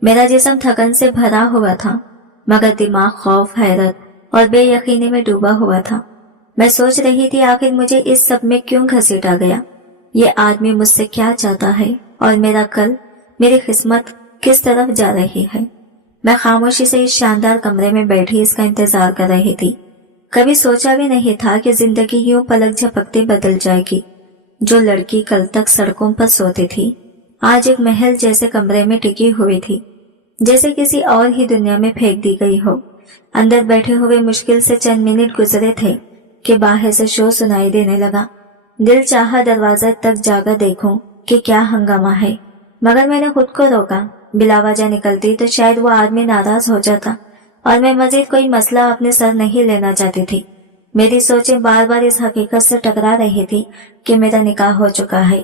मेरा जिस्म थकन से भरा हुआ था, मगर दिमाग खौफ, हैरत और बेयकीनी में डूबा हुआ था। मैं सोच रही थी आखिर मुझे इस सब में क्यों घसीटा गया, ये आदमी मुझसे क्या चाहता है और मेरा कल, मेरी किस्मत किस तरफ जा रही है। मैं खामोशी से इस शानदार कमरे में बैठी इसका इंतजार कर रही थी। कभी सोचा भी नहीं था कि जिंदगी यूं पलक झपकते बदल जाएगी। जो लड़की कल तक सड़कों पर सोती थी, आज एक महल जैसे कमरे में टिकी हुई थी, जैसे किसी और ही दुनिया में फेंक दी गई हो। अंदर बैठे हुए मुश्किल से चंद मिनट गुजरे थे कि बाहर से शोर सुनाई देने लगा। दिल चाहा दरवाजा तक जाकर देखूं कि क्या हंगामा है, मगर मैंने खुद को रोका। बिलावजह निकलती तो शायद वो आदमी नाराज हो जाता और मैं मजीद कोई मसला अपने सर नहीं लेना चाहती थी। मेरी सोचें बार बार इस हकीकत से टकरा रही थी कि मेरा निकाह हो चुका है,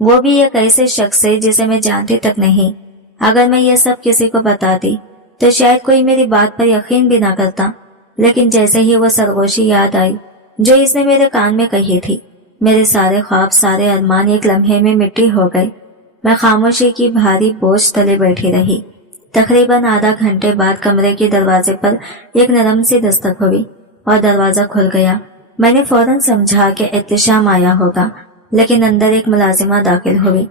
वो भी एक ऐसे शख्स से जिसे मैं जानती तक नहीं। अगर मैं ये सब किसी को बताती तो शायद कोई मेरी बात पर यकीन भी ना करता, लेकिन जैसे ही वो सरगोशी याद आई जो इसने मेरे कान में कही थी, मेरे सारे ख्वाब, सारे अरमान एक लम्हे में मिट्टी हो गए। मैं खामोशी की भारी बोझ तले बैठी रही। तकरीबन आधा घंटे बाद कमरे के दरवाजे पर एक नरम सी दस्तक हुई और दरवाजा खुल गया। मैंने फौरन समझा कि एहतशाम आया होगा, लेकिन अंदर एक मुलाजिमा दाखिल हुई।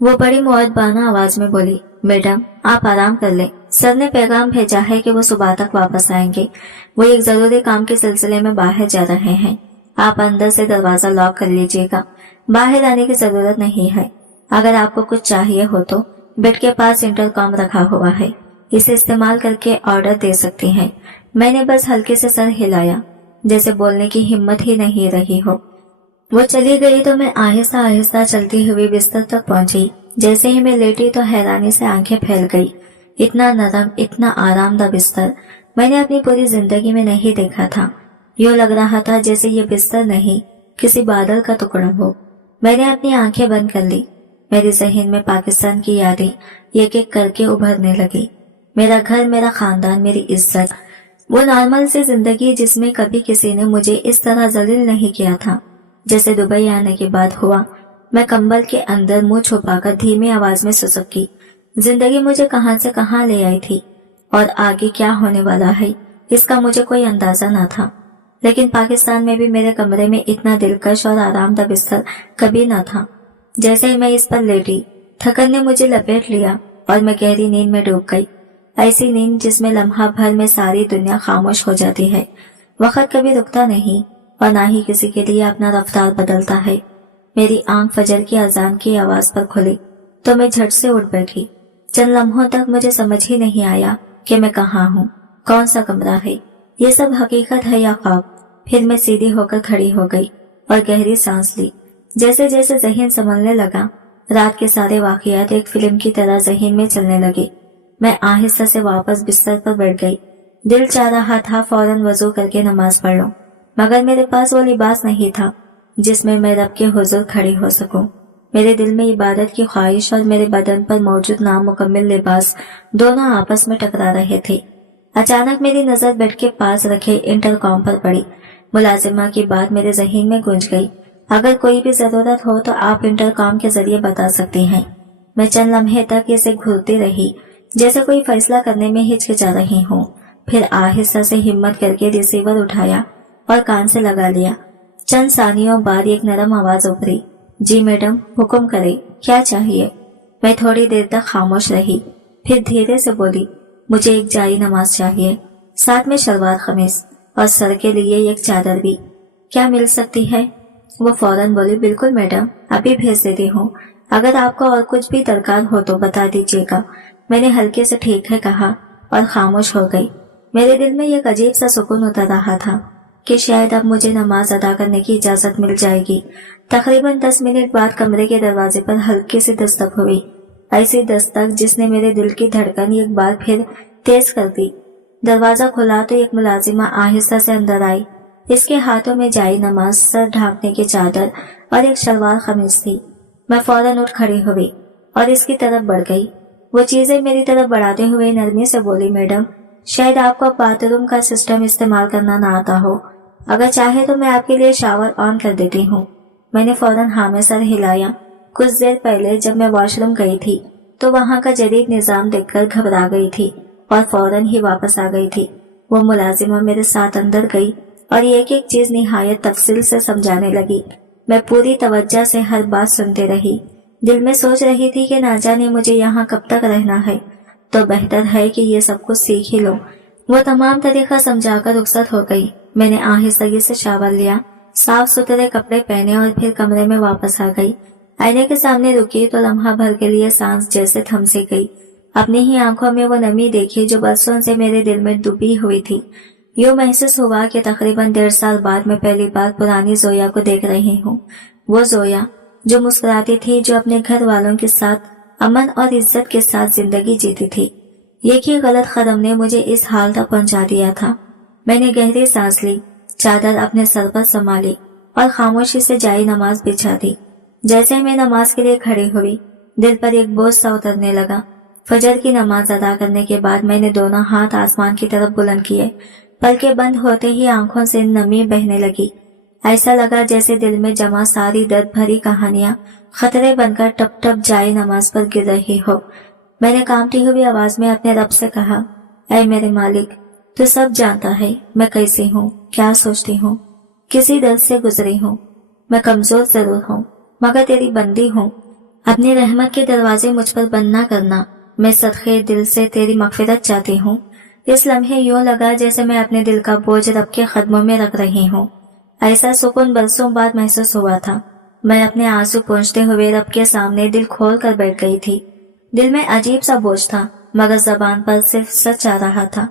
वो बड़ी मुअद्दबाना आवाज में बोली, मैडम आप आराम कर लें, सर ने पैगाम भेजा है कि वो सुबह तक वापस आएंगे। वो एक जरूरी काम के सिलसिले में बाहर जा रहे हैं। आप अंदर से दरवाजा लॉक कर लीजिएगा, बाहर आने की जरूरत नहीं है। अगर आपको कुछ चाहिए हो तो बेड के पास इंटरकॉम रखा हुआ है, इसे इस्तेमाल करके ऑर्डर दे सकती हैं। मैंने बस हल्के से सर हिलाया, जैसे बोलने की हिम्मत ही नहीं रही हो। वो चली गई तो मैं आहिस्ता आहिस्ता चलती हुई बिस्तर तक पहुंची। जैसे ही मैं लेटी तो हैरानी से आंखें फैल गई। इतना नरम, इतना आरामदायक बिस्तर मैंने अपनी पूरी जिंदगी में नहीं देखा था। यूं लग रहा था जैसे ये बिस्तर नहीं, किसी बादल का टुकड़ा हो। मैंने अपनी आंखें बंद कर ली। मेरे जहन में पाकिस्तान की यादें एक एक करके उभरने लगी। मेरा घर, मेरा खानदान, मेरी इज्जत, वो नॉर्मल सी जिंदगी जिसमें कभी किसी ने मुझे इस तरह जलील नहीं किया था जैसे दुबई आने के बाद हुआ। मैं कंबल के अंदर मुंह छुपाकर धीमी आवाज में सुसुकी। जिंदगी मुझे कहां से कहां ले आई थी और आगे क्या होने वाला है इसका मुझे कोई अंदाजा न था। लेकिन पाकिस्तान में भी मेरे कमरे में इतना दिलकश और आरामदायक बिस्तर कभी न था। जैसे ही मैं इस पर लेटी, थकन ने मुझे लपेट लिया और मैं गहरी नींद में डूब गई। ऐसी नींद जिसमें लम्हा भर में सारी दुनिया खामोश हो जाती है। वक्त कभी रुकता नहीं और ना ही किसी के लिए अपना रफ्तार बदलता है। मेरी आंख फजर की अजान की आवाज पर खुली तो मैं झट से उठ बैठी। चंद लम्हों तक मुझे समझ ही नहीं आया कि मैं कहाँ हूँ, कौन सा कमरा है, ये सब हकीकत है या ख्वाब। फिर मैं सीधी होकर खड़ी हो गई और गहरी सांस ली। जैसे जैसे जहन संभलने लगा, रात के सारे वाकयात एक फिल्म की तरह जहन में चलने लगे। मैं आहिस्ता से वापस बिस्तर पर बैठ गई। दिल चाह रहा था फौरन वजू करके नमाज पढ़ लूं, मगर मेरे पास वो लिबास नहीं था जिसमें मैं रब के हुजूर खड़ी हो सकूं। मेरे दिल में इबादत की ख्वाहिश और मेरे बदन पर मौजूद नामुकम्मल लिबास दोनों आपस में टकरा रहे थे। अचानक मेरी नजर बेड के पास रखे इंटरकॉम पर पड़ी। मुलाजिमा की बात मेरे जहन में गूंज गई, अगर कोई भी जरूरत हो तो आप इंटरकॉम के जरिए बता सकती हैं। मैं चंद लम्हे तक इसे घूरती रही, जैसे कोई फैसला करने में हिचकिचा रही हूँ। फिर आहिस्ता से हिम्मत करके रिसीवर उठाया और कान से लगा लिया। चंद सानियों बाद एक नरम आवाज उभरी, जी मैडम, हुक्म करे, क्या चाहिए। मैं थोड़ी देर तक खामोश रही, फिर धीरे से बोली, मुझे एक जाई नमाज चाहिए, साथ में शलवार कमीज और सर के लिए एक चादर भी, क्या मिल सकती है। वो फौरन बोली, बिल्कुल मैडम, अभी भेज देती हूँ। अगर आपको और कुछ भी दरकार हो तो बता दीजिएगा। मैंने हल्के से ठीक है कहा और खामोश हो गई। मेरे दिल में एक अजीब सा सुकून उतर रहा था कि शायद अब मुझे नमाज अदा करने की इजाजत मिल जाएगी। तकरीबन 10 मिनट बाद कमरे के दरवाजे पर हल्की सी दस्तक हुई, ऐसी दस्तक जिसने मेरे दिल की धड़कन एक बार फिर तेज कर दी। दरवाजा खुला तो एक मुलाजिमा आहिस्ता से अंदर आई। इसके हाथों में जाई नमाज, सर ढांकने की चादर और एक शलवार कमीज थी। मैं फौरन उठ खड़ी हुई और इसकी तरफ बढ़ गई। वो चीजें मेरी तरफ बढ़ाते हुए नरमी से बोली, मैडम, शायद आपको बाथरूम का सिस्टम इस्तेमाल करना ना आता हो, अगर चाहे तो मैं आपके लिए शावर ऑन कर देती हूँ। मैंने फौरन हाँ में सर हिलाया। कुछ देर पहले जब मैं वॉशरूम गई थी तो वहाँ का जदीद निजाम देखकर घबरा गई थी और फौरन ही वापस आ गई थी। वो मुलाजिमा मेरे साथ अंदर गई और एक एक चीज निहायत तफसील से समझाने लगी। मैं पूरी तवज्जो से हर बात सुनते रही। दिल में सोच रही थी कि ना जाने मुझे यहाँ कब तक रहना है, तो बेहतर है कि ये सब कुछ सीख ही लो। वो तमाम तरीका समझाकर रुखसत हो गई। मैंने आहिस्तगी से शावर लिया, साफ सुथरे कपड़े पहने और फिर कमरे में वापस आ गई। आईने के सामने रुकी तो लम्हा भर के लिए सांस जैसे थम सी गई। अपनी ही आंखों में वो नमी देखी जो बरसों से मेरे दिल में डूबी हुई थी। यूं महसूस हुआ कि तकरीबन 1.5 साल बाद मैं पहली बार पुरानी जोया को देख रही हूँ। वो जोया जो मुस्कुराती थी, जो अपने घर वालों के साथ अमन और इज्जत के साथ जिंदगी जीती थी। एक ही गलत कदम ने मुझे इस हाल तक पहुंचा दिया था। मैंने गहरी सांस ली, चादर अपने सर पर संभाली और खामोशी से जाई नमाज बिछा दी। जैसे मैं नमाज के लिए खड़ी हुई, दिल पर एक बोझ सा उतरने लगा। फजर की नमाज अदा करने के बाद मैंने दोनों हाथ आसमान की तरफ बुलंद किए। पलकें बंद होते ही आंखों से नमी बहने लगी। ऐसा लगा जैसे दिल में जमा सारी दर्द भरी कहानियां खतरे बनकर टप टप जाए नमाज पर गिर रही हो। मैंने कांपती हुई आवाज में अपने रब से कहा, ऐ मेरे मालिक, तू सब जानता है मैं कैसी हूँ, क्या सोचती हूँ, किसी दर्द से गुजरी हूँ। मैं कमजोर जरूर हूँ मगर तेरी बंदी हूँ। अपनी रहमत के दरवाजे मुझ पर बंद ना करना। मैं सदके दिल से तेरी मगफिरत चाहती हूँ। इस लम्हे यूं लगा जैसे मैं अपने दिल का बोझ रब के कदमों में रख रही हूँ। ऐसा सुकून बरसों बाद महसूस हुआ था। मैं अपने आंसू पोंछते हुए रब के सामने दिल खोल कर बैठ गई थी। दिल में अजीब सा बोझ था मगर जबान पर सिर्फ सच आ रहा था।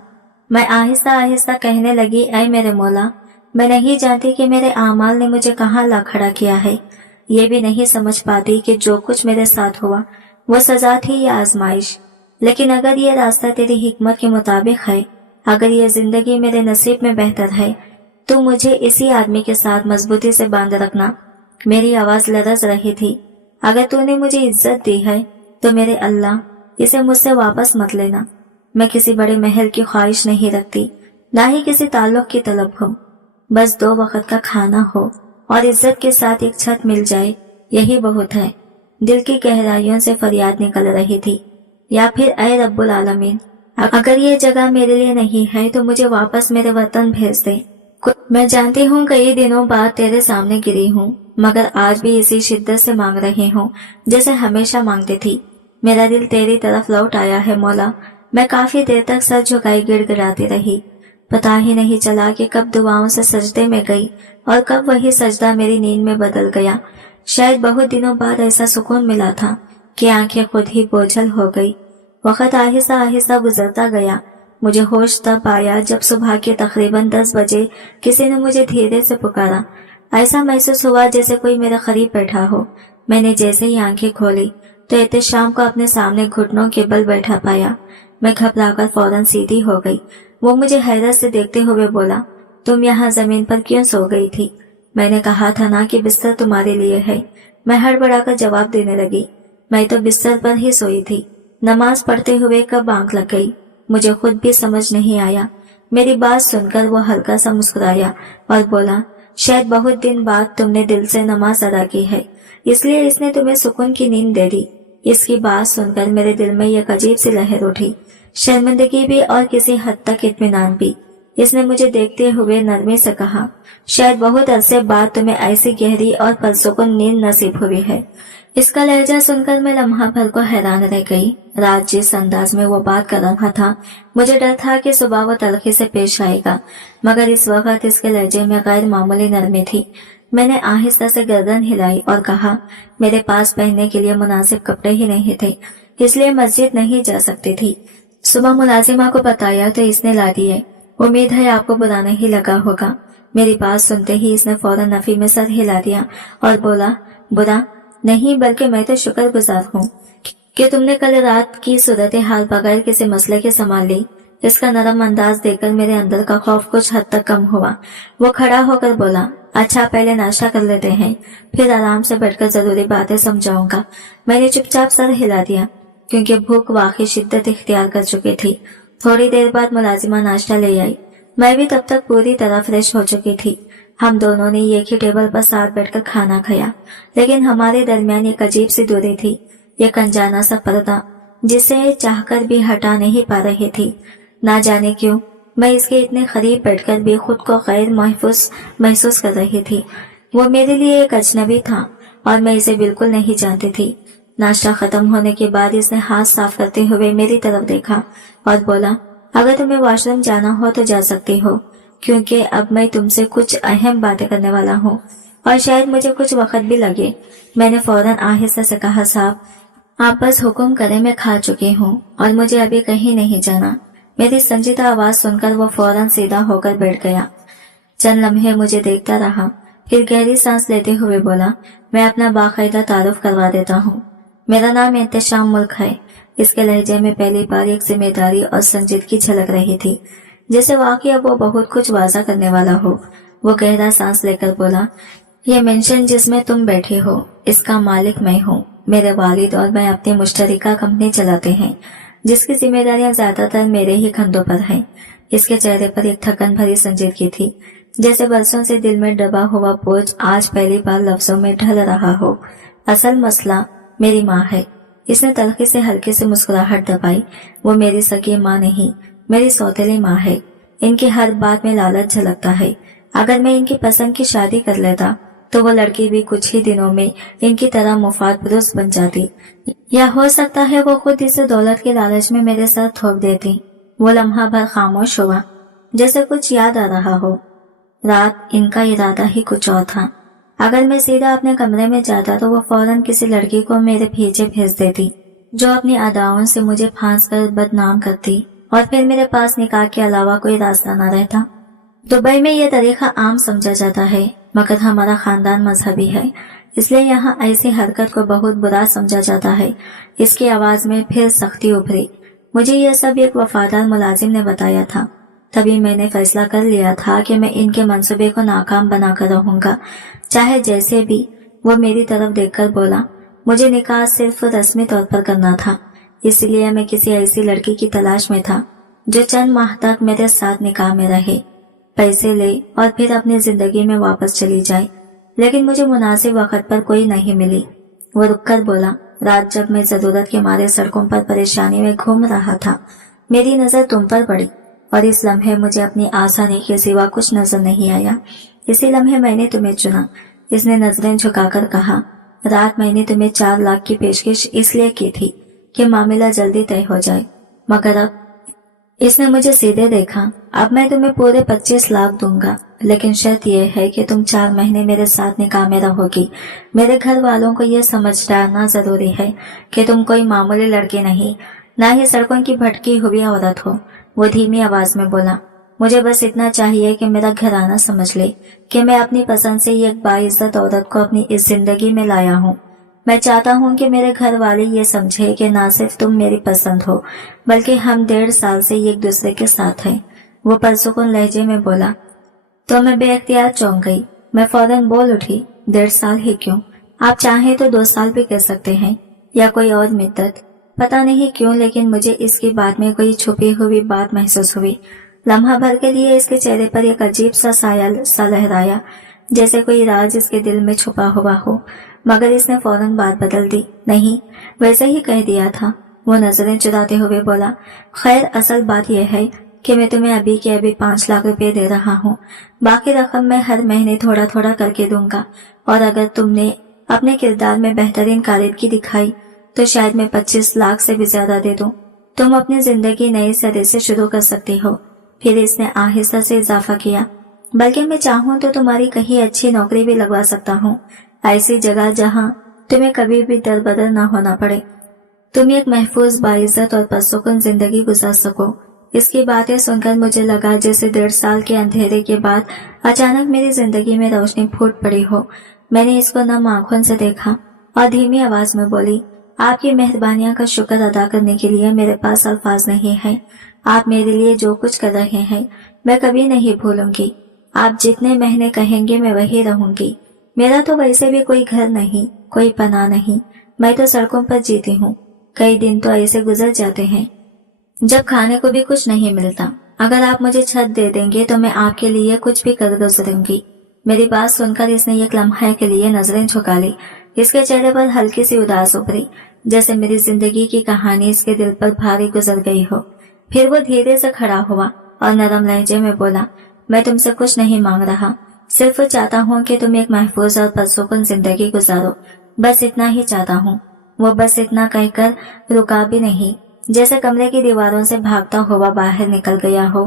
मैं आहिस्ता आहिस्ता कहने लगी, ऐ मेरे मौला, मैं नहीं जानती कि मेरे आमाल ने मुझे कहाँ ला खड़ा किया है। ये भी नहीं समझ पाती कि जो कुछ मेरे साथ हुआ वो सजा थी या आजमाइश। लेकिन अगर ये रास्ता तेरी हिकमत के मुताबिक है, अगर ये जिंदगी मेरे नसीब में बेहतर है, तो मुझे इसी आदमी के साथ मजबूती से बांध रखना। मेरी आवाज लरज रही थी। अगर तूने मुझे इज्जत दी है तो मेरे अल्लाह, इसे मुझसे वापस मत लेना। मैं किसी बड़े महल की ख्वाहिश नहीं रखती, ना ही किसी ताल्लुक की तलब हो। बस 2 वक्त का खाना हो और इज्जत के साथ एक छत मिल जाए, यही बहुत है। दिल की गहराइयों से फरियाद निकल रही थी। या फिर ऐ रब्बुल आलमीन, अगर ये जगह मेरे लिए नहीं है तो मुझे वापस मेरे वतन भेज दे। मैं जानती हूँ कई दिनों बाद तेरे सामने गिरी हूँ, मगर आज भी इसी शिद्दत से मांग रही हूँ जैसे हमेशा मांगती थी। मेरा दिल तेरी तरफ लौट आया है मौला। मैं काफी देर तक सर झुकाई गिड़गिड़ाती रही। पता ही नहीं चला कि कब दुआओं से सजदे में गई और कब वही सजदा मेरी नींद में बदल गया। शायद बहुत दिनों बाद ऐसा सुकून मिला था कि आंखें खुद ही बोझल हो गई। वक्त आहिस्ता आहिस्ता गुजरता गया। मुझे होश तब आया जब सुबह के तकरीबन 10 बजे किसी ने मुझे धीरे से पुकारा। ऐसा महसूस हुआ जैसे कोई मेरे करीब बैठा हो। मैंने जैसे ही आंखें खोली तो एहतशाम को अपने सामने घुटनों के बल बैठा पाया। मैं घबराकर फौरन सीधी हो गई। वो मुझे हैरत से देखते हुए बोला, तुम यहाँ जमीन पर क्यों सो गई थी? मैंने कहा था ना कि बिस्तर तुम्हारे लिए है। मैं हड़बड़ाकर जवाब देने लगी, मैं तो बिस्तर पर ही सोई थी। नमाज पढ़ते हुए कब आंख लग गई, मुझे खुद भी समझ नहीं आया। मेरी बात सुनकर वो हल्का सा मुस्कुराया और बोला, शायद बहुत दिन बाद तुमने दिल से नमाज अदा की है, इसलिए इसने तुम्हें सुकून की नींद दे दी। इसकी बात सुनकर मेरे दिल में एक अजीब सी लहर उठी, शर्मिंदगी भी और किसी हद तक इत्मीनान भी। इसने मुझे देखते हुए नरमी से कहा, शायद बहुत अरसे बाद तुम्हें ऐसी गहरी और पुरसुकून नींद नसीब हुई है। इसका लहजा सुनकर मैं लम्हा भर को हैरान रह गई। रात जिस अंदाज में वो बात कर रहा था, मुझे डर था कि सुबह वो तलखी से पेश आएगा, मगर इस वक्त इसके लहजे में गैर मामूली नरमी थी। मैंने आहिस्ता से गर्दन हिलाई और कहा, मेरे पास पहनने के लिए मुनासिब कपड़े ही नहीं थे, इसलिए मस्जिद नहीं जा सकती थी। सुबह मुलाजिमा को बताया तो इसने ला दिए। उम्मीद है आपको बुरा नहीं लगा होगा। मेरी बात सुनते ही इसने फौरन नफी में सर हिला दिया और बोला, बुरा नहीं, बल्कि मैं तो शुक्रगुजार हूँ कि तुमने कल रात की सूरत हाल बगैर किसी मसले के संभाल ली। इसका नरम अंदाज देखकर मेरे अंदर का खौफ कुछ हद तक कम हुआ। वो खड़ा होकर बोला, अच्छा पहले नाश्ता कर लेते हैं, फिर आराम से बैठकर जरूरी बातें समझाऊंगा। मैंने चुपचाप सर हिला दिया क्योंकि भूख वाकई शिद्दत इख्तियार कर चुकी थी। थोड़ी देर बाद मुलाजिमा नाश्ता ले आई। मैं भी तब तक पूरी तरह फ्रेश हो चुकी थी। हम दोनों ने एक ही टेबल पर साथ बैठकर खाना खाया, लेकिन हमारे दरमियान एक अजीब सी दूरी थी, एक अनजाना सा पर्दा जिसे चाहकर भी हटा नहीं पा रही थी। ना जाने क्यों मैं इसके इतने करीब बैठकर भी खुद को गैर महसूस कर रही थी। वो मेरे लिए एक अजनबी था और मैं इसे बिल्कुल नहीं जानती थी। नाश्ता खत्म होने के बाद इसने हाथ साफ करते हुए मेरी तरफ देखा और बोला, अगर तुम्हें वॉशरूम जाना हो तो जा सकती हो, क्योंकि अब मैं तुमसे कुछ अहम बातें करने वाला हूँ और शायद मुझे कुछ वक्त भी लगे। मैंने फौरन आहिस्ता से कहा, साहब आप बस हुक्म करें, मैं खा चुकी हूँ और मुझे अभी कहीं नहीं जाना। मेरी संजीदा आवाज सुनकर वो फौरन सीधा होकर बैठ गया। चंद लम्हे मुझे देखता रहा, फिर गहरी सांस लेते हुए बोला, मैं अपना बाकायदा तारुफ करवा देता हूँ। मेरा नाम एहतशाम मुल्क है। इसके लहजे में पहली बार एक जिम्मेदारी और संजीदगी झलक रही थी, जैसे वाकई वो बहुत कुछ वाजा करने वाला हो। वो गहरा सांस लेकर बोला, ये मेंशन जिसमें तुम बैठे हो, इसका मालिक मैं हूँ। मेरे वालिद और मैं अपनी मुश्तरिका कंपनी चलाते हैं। जिसकी जिम्मेदारियां ज्यादातर मेरे ही कंधों पर हैं। इसके चेहरे पर एक थकन भरी संजीदगी थी, जैसे बरसों से दिल में दबा हुआ बोझ आज पहली बार लफ्जों में ढल रहा हो। असल मसला मेरी माँ है। इसने तलखी से हल्की सी मुस्कुराहट दबाई। वो मेरी सगी माँ नहीं, मेरी सौतेली माँ है। इनकी हर बात में लालच झलकता है। अगर मैं इनकी पसंद की शादी कर लेता तो वो लड़की भी कुछ ही दिनों में इनकी तरह मुफाद पुरुष बन जाती, या हो सकता है वो खुद इसे दौलत के लालच में मेरे सर थोप देती। वो लम्हा भर खामोश हुआ, जैसे कुछ याद आ रहा हो। रात इनका इरादा ही कुछ और था। अगर मैं सीधा अपने कमरे में जाता तो वो फौरन किसी लड़की को मेरे पीछे भेज देती, जो अपनी अदाओं से मुझे फांस कर बदनाम करती, और फिर मेरे पास निकाह के अलावा कोई रास्ता न रहता। दुबई में यह तरीका आम समझा जाता है, मगर हमारा खानदान मजहबी है, इसलिए यहाँ ऐसी हरकत को बहुत बुरा समझा जाता है। इसकी आवाज में फिर सख्ती उभरी। मुझे यह सब एक वफादार मुलाजिम ने बताया था। तभी मैंने फैसला कर लिया था कि मैं इनके मंसूबे को नाकाम बनाकर रहूंगा, चाहे जैसे भी। वो मेरी तरफ देखकर बोला, मुझे निकाह सिर्फ रस्मी तौर पर करना था, इसलिए मैं किसी ऐसी लड़की की तलाश में था जो चंद माह तक मेरे साथ निकाह में रहे, पैसे ले और फिर अपनी जिंदगी में वापस चली जाए। लेकिन मुझे मुनासिब वक्त पर कोई नहीं मिली। वो रुककर बोला, रात जब मैं जरूरत के मारे सड़कों पर परेशानी में घूम रहा था, मेरी नजर तुम पर पड़ी, और इस लम्हे मुझे अपनी आसानी के सिवा कुछ नजर नहीं आया। इसी लम्हे मैंने तुम्हें चुना। इसने नजरें झुकाकर कहा, रात मैंने तुम्हें 4 लाख की पेशकश इसलिए की थी कि मामला जल्दी तय हो जाए, मगर अब। इसने मुझे सीधे देखा, अब मैं तुम्हें पूरे 25 लाख दूंगा, लेकिन शर्त यह है कि तुम 4 महीने मेरे साथ निकाह में रहोगी। मेरे घर वालों को यह समझ डालना जरूरी है कि तुम कोई मामूली लड़की नहीं, ना ही सड़कों की भटकी हुई औरत हो। वो धीमी आवाज में बोला, मुझे बस इतना चाहिए कि मेरा घराना समझ ले कि मैं अपनी पसंद से एक बाइज्जत औरत को अपनी इस जिंदगी में लाया हूँ। मैं चाहता हूँ कि मेरे घर वाले ये समझे कि ना सिर्फ तुम मेरी पसंद हो, बल्कि हम 1.5 साल से एक दूसरे के साथ हैं। वो परसुकून लहजे में बोला तो मैं बेअख्तियार चौंक गई। मैं फौरन बोल उठी, 1.5 साल ही क्यों, आप चाहें तो 2 साल भी कह सकते हैं, या कोई और मुद्दत। पता नहीं क्यों, लेकिन मुझे इसकी बात में कोई छुपी हुई बात महसूस हुई। लम्हा भर के लिए इसके चेहरे पर एक अजीब सा साया सा लहराया, जैसे कोई राज इसके दिल में छुपा हुआ हो, मगर इसने फौरन बात बदल दी। नहीं, वैसे ही कह दिया था। वो नजरें चुराते हुए बोला, खैर असल बात यह है कि मैं तुम्हें अभी के अभी 5 लाख रुपए दे रहा हूँ। बाकी रकम मैं हर महीने थोड़ा थोड़ा करके दूंगा, और अगर तुमने अपने किरदार में बेहतरीन कारीगरी दिखाई तो शायद मैं 25 लाख से भी ज्यादा दे दूं। तुम अपनी जिंदगी नए सिरे से शुरू कर सकती हो। फिर इसने आहिस्ता से इजाफा किया, बल्कि मैं चाहूँ तो तुम्हारी कहीं अच्छी नौकरी भी लगवा सकता हूँ, ऐसी जगह जहाँ तुम्हें कभी भी दर बदर न होना पड़े। तुम एक महफूज, बाइज्जत और पुरसुकून जिंदगी गुजार सको। इसकी बातें सुनकर मुझे लगा जैसे 1.5 साल के अंधेरे के बाद अचानक मेरी जिंदगी में रोशनी फूट पड़ी हो। मैंने इसको नम आंखों से देखा और धीमी आवाज में बोली, आपकी मेहरबानियां का शुक्र अदा करने के लिए मेरे पास अल्फाज नहीं है। आप मेरे लिए जो कुछ कर रहे हैं मैं कभी नहीं भूलूंगी। आप जितने महीने कहेंगे मैं वही रहूंगी। मेरा तो वैसे भी कोई घर नहीं, कोई पनाह नहीं। मैं तो सड़कों पर जीती हूँ। कई दिन तो ऐसे गुजर जाते हैं जब खाने को भी कुछ नहीं मिलता। अगर आप मुझे छत दे देंगे तो मैं आपके लिए कुछ भी कर गुजरूंगी। मेरी बात सुनकर इसने एक लम्हे के लिए नजरें झुका ली। इसके चेहरे पर हल्की सी उदास उभरी, जैसे मेरी जिंदगी की कहानी इसके दिल पर भारी गुजर गई हो। फिर वो धीरे से खड़ा हुआ और नरम लहजे में बोला, मैं तुमसे कुछ नहीं मांग रहा, सिर्फ चाहता हूँ कि तुम एक महफूज और पुरसुकून जिंदगी गुजारो। बस इतना ही चाहता हूँ। वो बस इतना कहकर रुका भी नहीं, जैसे कमरे की दीवारों से भागता हुआ बाहर निकल गया हो,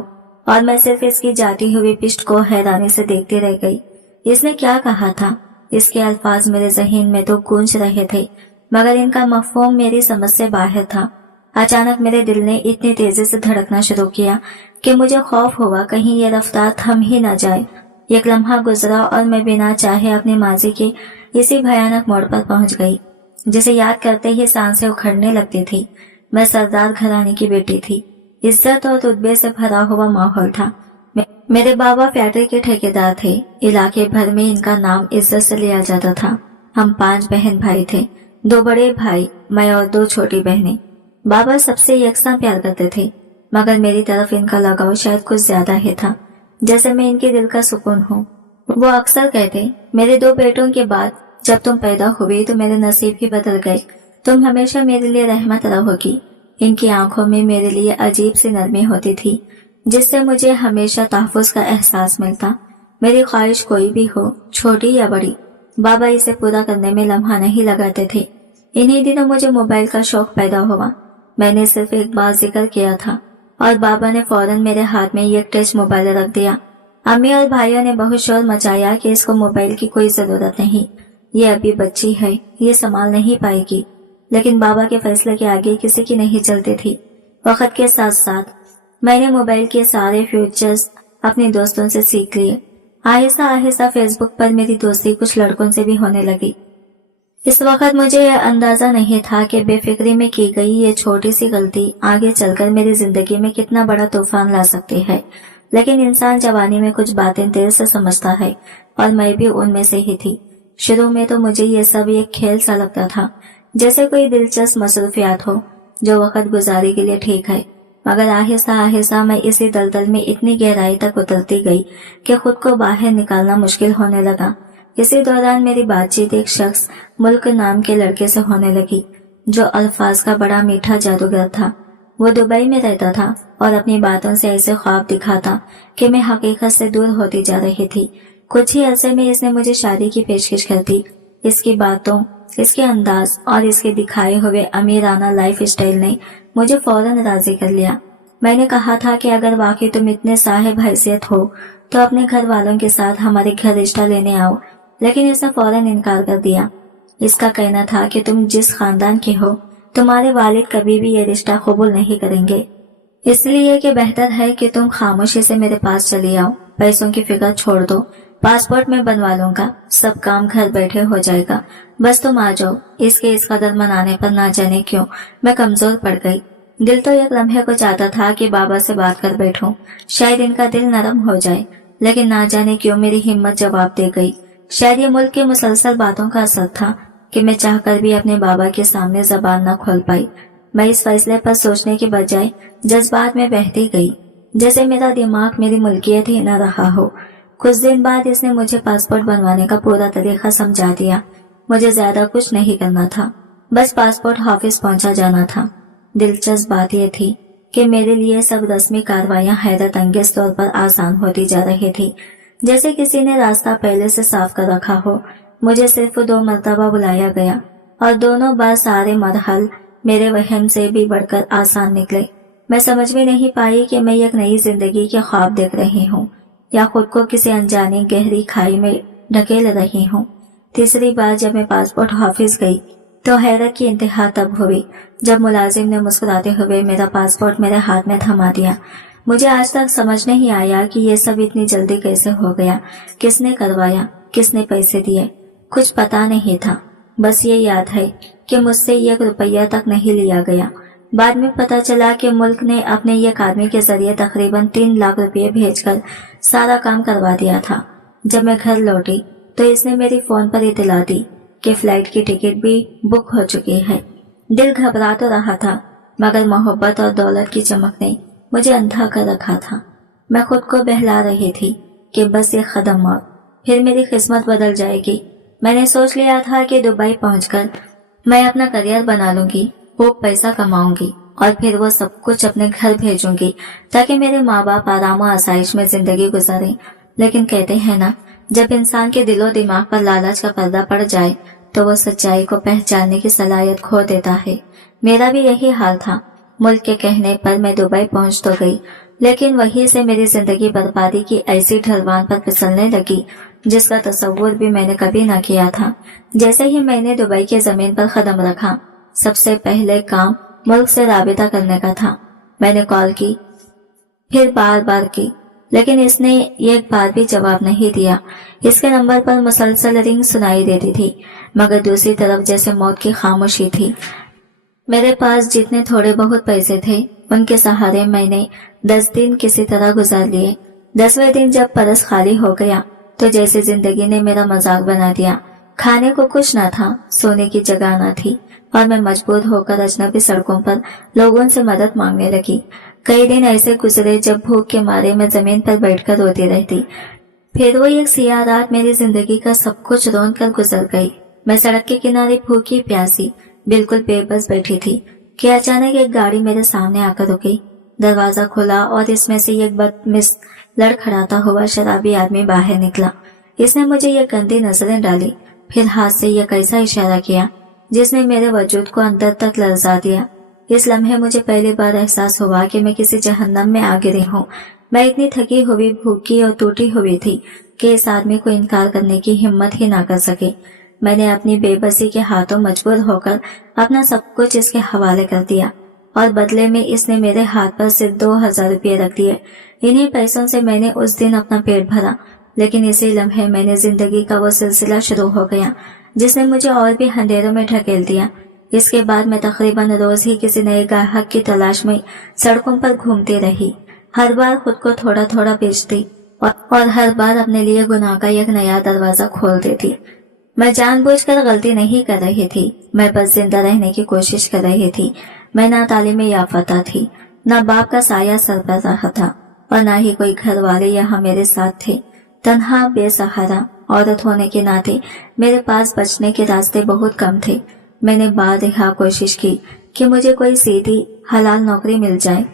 और मैं सिर्फ इसकी जाती हुई पिष्ट को हैरानी से देखती रह गई। इसने क्या कहा था? इसके अल्फाज मेरे ज़हन में तो गूंज रहे थे, मगर इनका मफ़हूम मेरी समझ से बाहर था। अचानक मेरे दिल ने इतनी तेजी से धड़कना शुरू किया कि मुझे खौफ हुआ कहीं ये रफ्तार थम ही न जाए। एक लम्हा गुजरा और मैं बिना चाहे अपने माजी के इसी भयानक मोड़ पर पहुंच गई, जिसे याद करते ही सांसें उखड़ने लगती थी। मैं सरदार घराने की बेटी थी। इज्जत और रुतबे से भरा हुआ माहौल था। मेरे बाबा फैक्ट्री के ठेकेदार थे। इलाके भर में इनका नाम इज्जत से लिया जाता था। हम 5 बहन भाई थे, 2 बड़े भाई, मैं और 2 छोटी बहनें। बाबा सबसे यकसा प्यार करते थे, मगर मेरी तरफ इनका लगाव शायद कुछ ज्यादा ही था, जैसे मैं इनके दिल का सुकून हूँ। वो अक्सर कहते, मेरे 2 बेटों के बाद जब तुम पैदा हुई तो मेरे नसीब ही बदल गए। तुम हमेशा मेरे लिए रहमत रहोगी। इनकी आंखों में मेरे लिए अजीब सी नरमी होती थी, जिससे मुझे हमेशा तहफ़्फ़ुज़ का एहसास मिलता। मेरी ख्वाहिश कोई भी हो, छोटी या बड़ी, बाबा इसे पूरा करने में लम्हा नहीं लगाते थे। इन्हीं दिनों मुझे मोबाइल का शौक पैदा हुआ। मैंने सिर्फ एक बार जिक्र किया था और बाबा ने फौरन मेरे हाथ में एक टच मोबाइल रख दिया। अम्मी और भाइयों ने बहुत शोर मचाया कि इसको मोबाइल की कोई जरूरत नहीं, ये अभी बच्ची है, ये संभाल नहीं पाएगी। लेकिन बाबा के फैसले के आगे किसी की नहीं चलती थी। वक्त के साथ साथ मैंने मोबाइल के सारे फीचर्स अपने दोस्तों से सीख लिए। आहिस्ता आहिस्ता फेसबुक पर मेरी दोस्ती कुछ लड़कों से भी होने लगी। इस वक्त मुझे यह अंदाजा नहीं था कि बेफिक्री में की गई ये छोटी सी गलती आगे चलकर मेरी जिंदगी में कितना बड़ा तूफान ला सकती है। लेकिन इंसान जवानी में कुछ बातें देर से समझता है, और मैं भी उनमें से ही थी। शुरू में तो मुझे ये सब एक खेल सा लगता था, जैसे कोई दिलचस्प मसरूफियात हो जो वक्त गुजारी के लिए ठीक है। मगर आहिस्ता आहिस्ता मैं इसी दलदल में इतनी गहराई तक उतरती गई कि खुद को बाहर निकालना मुश्किल होने लगा। इसी दौरान मेरी बातचीत एक शख्स मुल्क नाम के लड़के से होने लगी, जो अल्फाज का बड़ा मीठा जादूगर था। वो दुबई में रहता था और अपनी बातों से ऐसे ख्वाब दिखाता कि मैं हकीकत से दूर होती जा रही थी। कुछ ही अरसे में इसने मुझे शादी की पेशकश कर दी। इसकी बातों, इसके अंदाज और इसके दिखाए हुए अमीराना लाइफ स्टाइल ने मुझे फौरन राजी कर लिया। मैंने कहा था कि अगर वाकई तुम इतने साहिब हैसियत हो तो अपने घर वालों के साथ हमारे घर रिश्ता लेने आओ, लेकिन इसने फौरन इनकार कर दिया। इसका कहना था कि तुम जिस खानदान के हो, तुम्हारे वालिद कभी भी ये रिश्ता कबूल नहीं करेंगे, इसलिए कि बेहतर है कि तुम खामोशी से मेरे पास चली आओ। पैसों की फिक्र छोड़ दो, पासपोर्ट में बनवा लूंगा, सब काम घर बैठे हो जाएगा, बस तुम आ जाओ। इसके इस कदर मनाने पर ना जाने क्यों मैं कमजोर पड़ गई। दिल तो एक लम्हे को चाहता था कि बाबा से बात कर बैठूं, शायद इनका दिल नरम हो जाए, लेकिन ना जाने क्यों मेरी हिम्मत जवाब दे गई। शायद ये मुल्क की मुसलसल बातों का असर था कि मैं चाहकर भी अपने बाबा के सामने जबान न खोल पाई। मैं इस फैसले पर सोचने के बजाय जज्बात में बहती गई, जैसे मेरा दिमाग मेरी मुल्कियत ही न रहा हो। कुछ दिन बाद इसने मुझे पासपोर्ट बनवाने का पूरा तरीका समझा दिया। मुझे ज्यादा कुछ नहीं करना था, बस पासपोर्ट ऑफिस पहुंचा जाना था। दिलचस्प बात यह थी कि मेरे लिए सब रस्मी कार्रवाइयां हैरत अंगेज तौर पर आसान होती जा रही थी, जैसे किसी ने रास्ता पहले से साफ कर रखा हो। मुझे सिर्फ 2 मरतबा बुलाया गया और दोनों बार सारे मरहल मेरे वहम से भी बढ़कर आसान निकले। मैं समझ में नहीं पाई कि मैं एक नई जिंदगी के ख्वाब देख रही हूँ या खुद को किसी अनजानी गहरी खाई में ढकेल रही हूँ। तीसरी बार जब मैं पासपोर्ट ऑफिस गई तो हैरत की इंतहा तब हुई जब मुलाजिम ने मुस्कुराते हुए मेरा पासपोर्ट मेरे हाथ में थमा दिया। मुझे आज तक समझ नहीं आया कि ये सब इतनी जल्दी कैसे हो गया, किसने करवाया, किसने पैसे दिए, कुछ पता नहीं था। बस ये याद है कि मुझसे 1 रुपया तक नहीं लिया गया। बाद में पता चला कि मुल्क ने अपने एक आदमी के जरिए तकरीबन 3 लाख रुपये भेजकर सारा काम करवा दिया था। जब मैं घर लौटी तो इसने मेरी फोन पर इतला दी कि फ्लाइट की टिकट भी बुक हो चुकी है। दिल घबरा तो रहा था, मगर मोहब्बत और दौलत की चमक ने मुझे अंधा कर रखा था। मैं खुद को बहला रही थी कि बस एक कदम और फिर मेरी किस्मत बदल जाएगी। मैंने सोच लिया था कि दुबई पहुंचकर मैं अपना करियर बना लूंगी, खूब पैसा कमाऊंगी और फिर वो सब कुछ अपने घर भेजूंगी ताकि मेरे माँ बाप आराम और आसाइश में जिंदगी गुजारें। लेकिन कहते हैं ना, जब इंसान के दिलो दिमाग पर लालच का पर्दा पड़ जाए तो वो सच्चाई को पहचानने की सलाहियत खो देता है। मेरा भी यही हाल था। मुल्क के कहने पर मैं दुबई पहुंच तो गई, लेकिन वहीं से मेरी जिंदगी बर्बादी की ऐसी ढलवान पर फिसलने लगी जिसका तस्वुर भी मैंने कभी न किया था। जैसे ही मैंने दुबई के जमीन पर कदम रखा, सबसे पहले काम मुल्क से राबिता करने का था। मैंने कॉल की, फिर बार बार की, लेकिन इसने एक बार भी जवाब नहीं दिया। इसके नंबर पर मुसलसल रिंग सुनाई देती थी, मगर दूसरी तरफ जैसे मौत की खामोशी थी। मेरे पास जितने थोड़े बहुत पैसे थे उनके सहारे मैंने 10 दिन किसी तरह गुजार लिए। 10वें दिन जब परस खाली हो गया तो जैसे जिंदगी ने मेरा मजाक बना दिया। खाने को कुछ न था, सोने की जगह न थी, और मैं मजबूर होकर अजनबी सड़कों पर लोगों से मदद मांगने लगी। कई दिन ऐसे गुजरे जब भूख के मारे मैं जमीन पर बैठकर रोती रहती। फिर वो एक सियाह रात मेरी जिंदगी का सब कुछ रोन कर गुजर गई। मैं सड़क के किनारे भूखी प्यासी बिल्कुल बेबस बैठी थी कि अचानक एक गाड़ी मेरे सामने आकर रुकी। दरवाजा खुला और इसमें से एक बदतमीज लड़खड़ाता हुआ शराबी आदमी बाहर निकला। इसने मुझे ये गंदी नजरें डाली, फिर हाथ से यह कैसा इशारा किया जिसने मेरे वजूद को अंदर तक लरजा दिया। इस लम्हे मुझे पहली बार एहसास हुआ कि मैं किसी जहन्नम में आ गिरी हूँ। मैं इतनी थकी हुई, भूखी और टूटी हुई थी कि इस आदमी को इनकार करने की हिम्मत ही ना कर सके। मैंने अपनी बेबसी के हाथों मजबूर होकर अपना सब कुछ इसके हवाले कर दिया और बदले में इसने मेरे हाथ पर सिर्फ 2000 रुपये रख दिए। इन्हीं पैसों से मैंने उस दिन अपना पेट भरा, लेकिन इसी लम्हे मैंने जिंदगी का वो सिलसिला शुरू हो गया जिसने मुझे और भी अंधेरों में ढकेल दिया। इसके बाद मैं तकरीबन रोज ही किसी नए ग्राहक की तलाश में सड़कों पर घूमती रही। हर बार खुद को थोड़ा थोड़ा बेचती और हर बार अपने लिए गुनाह का एक नया दरवाजा खोल देती। मैं जानबूझकर गलती नहीं कर रही थी, मैं बस जिंदा रहने की कोशिश कर रही थी। मैं ना तालीम याफ्ता थी, ना बाप का साया सर पर रहा था और ना ही कोई घर वाले यहाँ मेरे साथ थे। तन्हा बेसहारा औरत होने के नाते मेरे पास बचने के रास्ते बहुत कम थे। मैंने बारहा कोशिश की कि मुझे कोई सीधी हलाल नौकरी मिल जाए,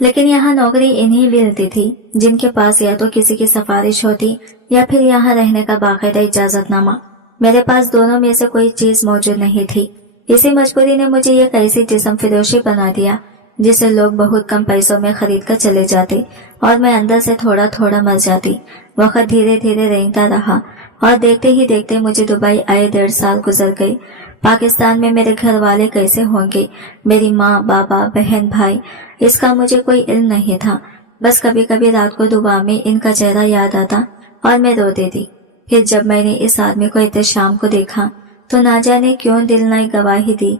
लेकिन यहाँ नौकरी इन्हीं मिलती थी जिनके पास या तो किसी की सिफारिश होती या फिर यहाँ रहने का बाकायदा इजाजतनामा। मेरे पास दोनों में से कोई चीज मौजूद नहीं थी। इसी मजबूरी ने मुझे एक ऐसी जिस्म फिरोशी बना दिया जिसे लोग बहुत कम पैसों में खरीद कर चले जाते और मैं अंदर से थोड़ा थोड़ा मर जाती। वक्त धीरे धीरे रेंगता रहा और देखते ही देखते मुझे दुबई आए 1.5 साल गुजर गए। पाकिस्तान में मेरे घर वाले कैसे होंगे, मेरी माँ, बाबा, बहन, भाई, इसका मुझे कोई इल्म नहीं था। बस कभी कभी रात को दुआ में इनका चेहरा याद आता और मैं रो देती। फिर जब मैंने इस आदमी को एहतशाम को देखा तो ना जाने क्यों दिल ने गवाही दी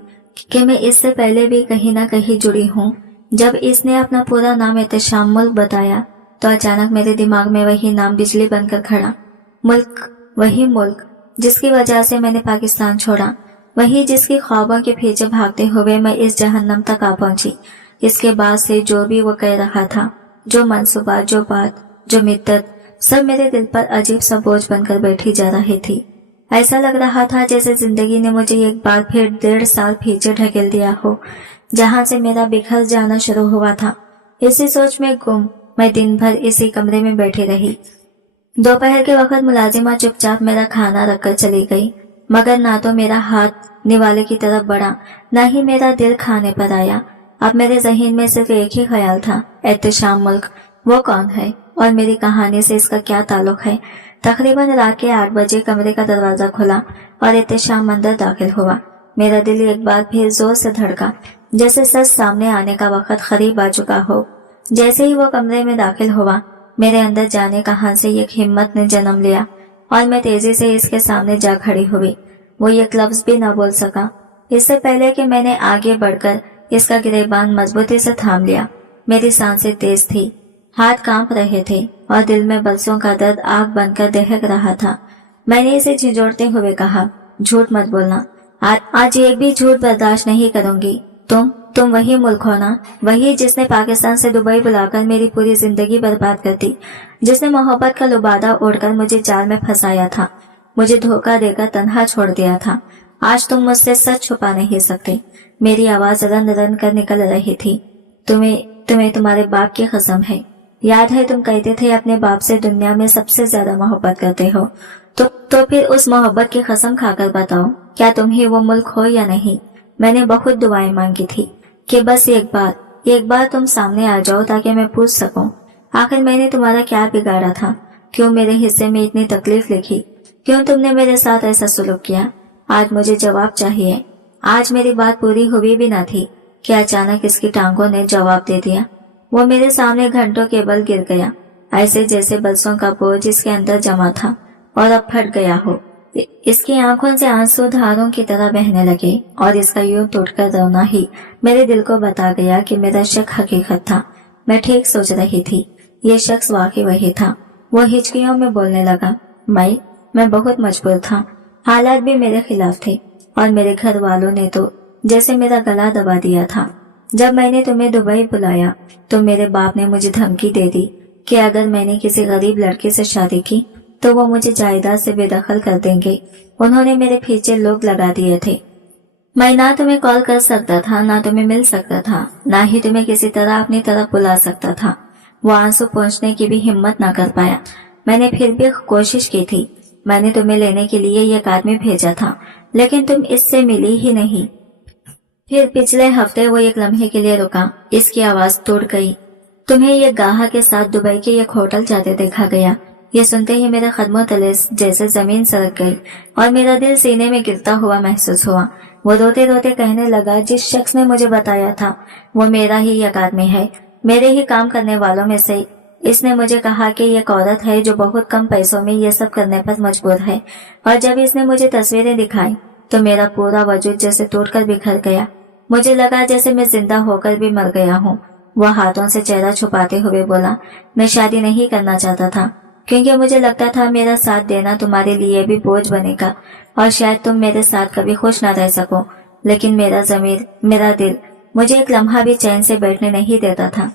कि मैं इससे पहले भी कहीं ना कहीं जुड़ी हूँ। जब इसने अपना पूरा नाम एहतशाम मुल्क बताया तो अचानक मेरे दिमाग में वही नाम बिजली बनकर खड़ा। मुल्क, वही मुल्क जिसकी वजह से मैंने पाकिस्तान छोड़ा, वही जिसकी ख्वाबों के पीछे भागते हुए मैं इस जहन्नम तक आ पहुंची। इसके बाद से जो भी वो कह रहा था, जो मंसूबा, जो बात, जो मिद्दत, सब मेरे दिल पर अजीब सा बोझ बनकर बैठी जा रही थी। ऐसा लग रहा था जैसे जिंदगी ने मुझे एक बार फिर 1.5 साल पीछे ढकेल दिया हो, जहाँ से मेरा बिखर जाना शुरू हुआ था। इसी सोच में गुम मैं दिन भर इसी कमरे में बैठी रही। दोपहर के वक्त मुलाजिमा चुपचाप मेरा खाना रखकर चली गई, मगर ना तो मेरा हाथ निवाले की तरफ बढ़ा, ना ही मेरा दिल खाने पर आया। अब मेरे जहन में सिर्फ एक ही ख्याल था, एहतशाम मुल्क वो कौन है और मेरी कहानी से इसका क्या ताल्लुक है। तकरीबन रात के 8 बजे कमरे का दरवाजा खुला और एहतशाम अंदर दाखिल हुआ। मेरा दिल एक बार फिर जोर से धड़का, जैसे सच सामने आने का वक्त करीब आ चुका हो। जैसे ही वो कमरे में दाखिल हुआ, मेरे अंदर जाने कहां से एक हिम्मत ने जन्म लिया और मैं तेजी से इसके सामने जा खड़ी हुई। वो एक लफ्ज भी न बोल सका। इससे पहले कि मैंने आगे बढ़कर इसका गिरेबान मजबूती से थाम लिया। मेरी सांसें तेज थी, हाथ कांप रहे थे और दिल में बरसों का दर्द आग बनकर दहक रहा था। मैंने इसे झिझोड़ते हुए कहा, झूठ मत बोलना, आज एक भी झूठ बर्दाश्त नहीं करूंगी। तुम वही मुल्क हो ना, वही जिसने पाकिस्तान से दुबई बुलाकर मेरी पूरी जिंदगी बर्बाद कर दी, जिसने मोहब्बत का लुबादा ओढ़कर मुझे जाल में फंसाया था, मुझे धोखा देकर तन्हा छोड़ दिया था। आज तुम मुझसे सच छुपा नहीं सकते। मेरी आवाज रन रन कर निकल रही थी। तुम्हें तुम्हारे बाप की कसम है। याद है तुम कहते थे अपने बाप से दुनिया में सबसे ज्यादा मोहब्बत करते हो, तो फिर उस मोहब्बत की कसम खाकर बताओ, क्या तुम ही वो मुल्क हो या नहीं। मैंने बहुत दुआएं मांगी थी कि बस एक बार तुम सामने आ जाओ ताकि मैं पूछ सकूं, आखिर मैंने तुम्हारा क्या बिगाड़ा था, क्यों मेरे हिस्से में इतनी तकलीफ लिखी, क्यों तुमने मेरे साथ ऐसा सुलूक किया। आज मुझे जवाब चाहिए। आज मेरी बात पूरी हुई भी न थी कि अचानक इसकी टांगों ने जवाब दे दिया। वो मेरे सामने घंटों के बल गिर गया, ऐसे जैसे बरसों का बोझ इसके अंदर जमा था और अब फट गया हो। इसकी आंखों से आंसू धारों की तरह बहने लगे और इसका यूं टूटकर रोना ही मेरे दिल को बता गया कि मेरा शक हकीकत था। मैं ठीक सोच रही थी, ये शख्स वाकई वही था। वो हिचकियों में बोलने लगा, मैं बहुत मजबूर था, हालात भी मेरे खिलाफ थे और मेरे घर वालों ने तो जैसे मेरा गला दबा दिया था। जब मैंने तुम्हें दुबई बुलाया तो मेरे बाप ने मुझे धमकी दे दी कि अगर मैंने किसी गरीब लड़के से शादी की तो वो मुझे जायदाद से बेदखल कर देंगे। उन्होंने मेरे पीछे लोग लगा दिए थे। मैं ना तुम्हें कॉल कर सकता था, ना तुम्हें मिल सकता था, ना ही तुम्हें किसी तरह अपनी तरफ बुला सकता था। वो आंसू पहुंचने की भी हिम्मत ना कर पाया। मैंने फिर भी कोशिश की थी। मैंने तुम्हें लेने के लिए एक आदमी भेजा था, लेकिन तुम इससे मिली ही नहीं। फिर पिछले हफ्ते वो एक लम्हे के लिए रुका। इसकी आवाज टूट गई। तुम्हें एक गाहक के साथ दुबई के एक होटल जाते देखा गया। ये सुनते ही मेरे कदमों तले जैसे जमीन सरक गई और मेरा दिल सीने में गिरता हुआ महसूस हुआ। वो रोते रोते कहने लगा, जिस शख्स ने मुझे बताया था वो मेरा ही एक आदमी है, मेरे ही काम करने वालों में से। इसने मुझे कहा कि एक औरत है जो बहुत कम पैसों में ये सब करने पर मजबूर है। और जब इसने मुझे तस्वीरें दिखाई तो मेरा पूरा वजूद जैसे टूटकर बिखर गया। मुझे लगा जैसे मैं जिंदा होकर भी मर गया हूँ। वह हाथों से चेहरा छुपाते हुए बोला, मैं शादी नहीं करना चाहता था क्योंकि मुझे लगता था मेरा साथ देना तुम्हारे लिए भी बोझ बनेगा और शायद तुम मेरे साथ कभी खुश न रह सको। लेकिन मेरा ज़मीर, मेरा दिल मुझे एक लम्हा भी चैन से बैठने नहीं देता था।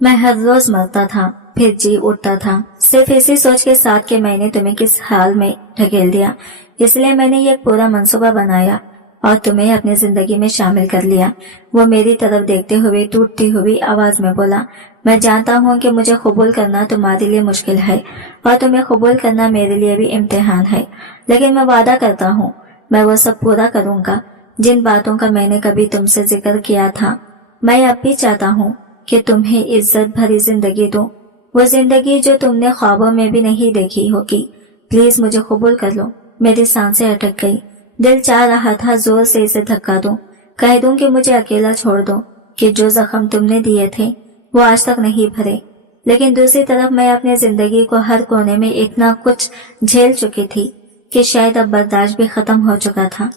मैं हर रोज मरता था, फिर जी उठता था, सिर्फ इसी सोच के साथ कि मैंने तुम्हें किस हाल में ढकेल दिया। इसलिए मैंने ये पूरा मंसूबा बनाया और तुम्हें अपनी जिंदगी में शामिल कर लिया। वो मेरी तरफ देखते हुए टूटती हुई आवाज में बोला, मैं जानता हूँ कि मुझे कबूल करना तुम्हारे लिए मुश्किल है और तुम्हें कबूल करना मेरे लिए भी इम्तिहान है, लेकिन मैं वादा करता हूँ मैं वो सब पूरा करूँगा जिन बातों का मैंने कभी तुमसे जिक्र किया था। मैं अब भी चाहता हूँ कि तुम्हें इज्जत भरी जिंदगी दूं, वो जिंदगी जो तुमने ख्वाबों में भी नहीं देखी होगी। प्लीज मुझे कबूल कर लो। मेरी सांसें अटक गई। दिल चाह रहा था जोर से इसे धक्का दूं, कह दूं कि मुझे अकेला छोड़ दो, कि जो जख्म तुमने दिए थे वो आज तक नहीं भरे। लेकिन दूसरी तरफ मैं अपनी जिंदगी को हर कोने में इतना कुछ झेल चुकी थी कि शायद अब बर्दाश्त भी खत्म हो चुका था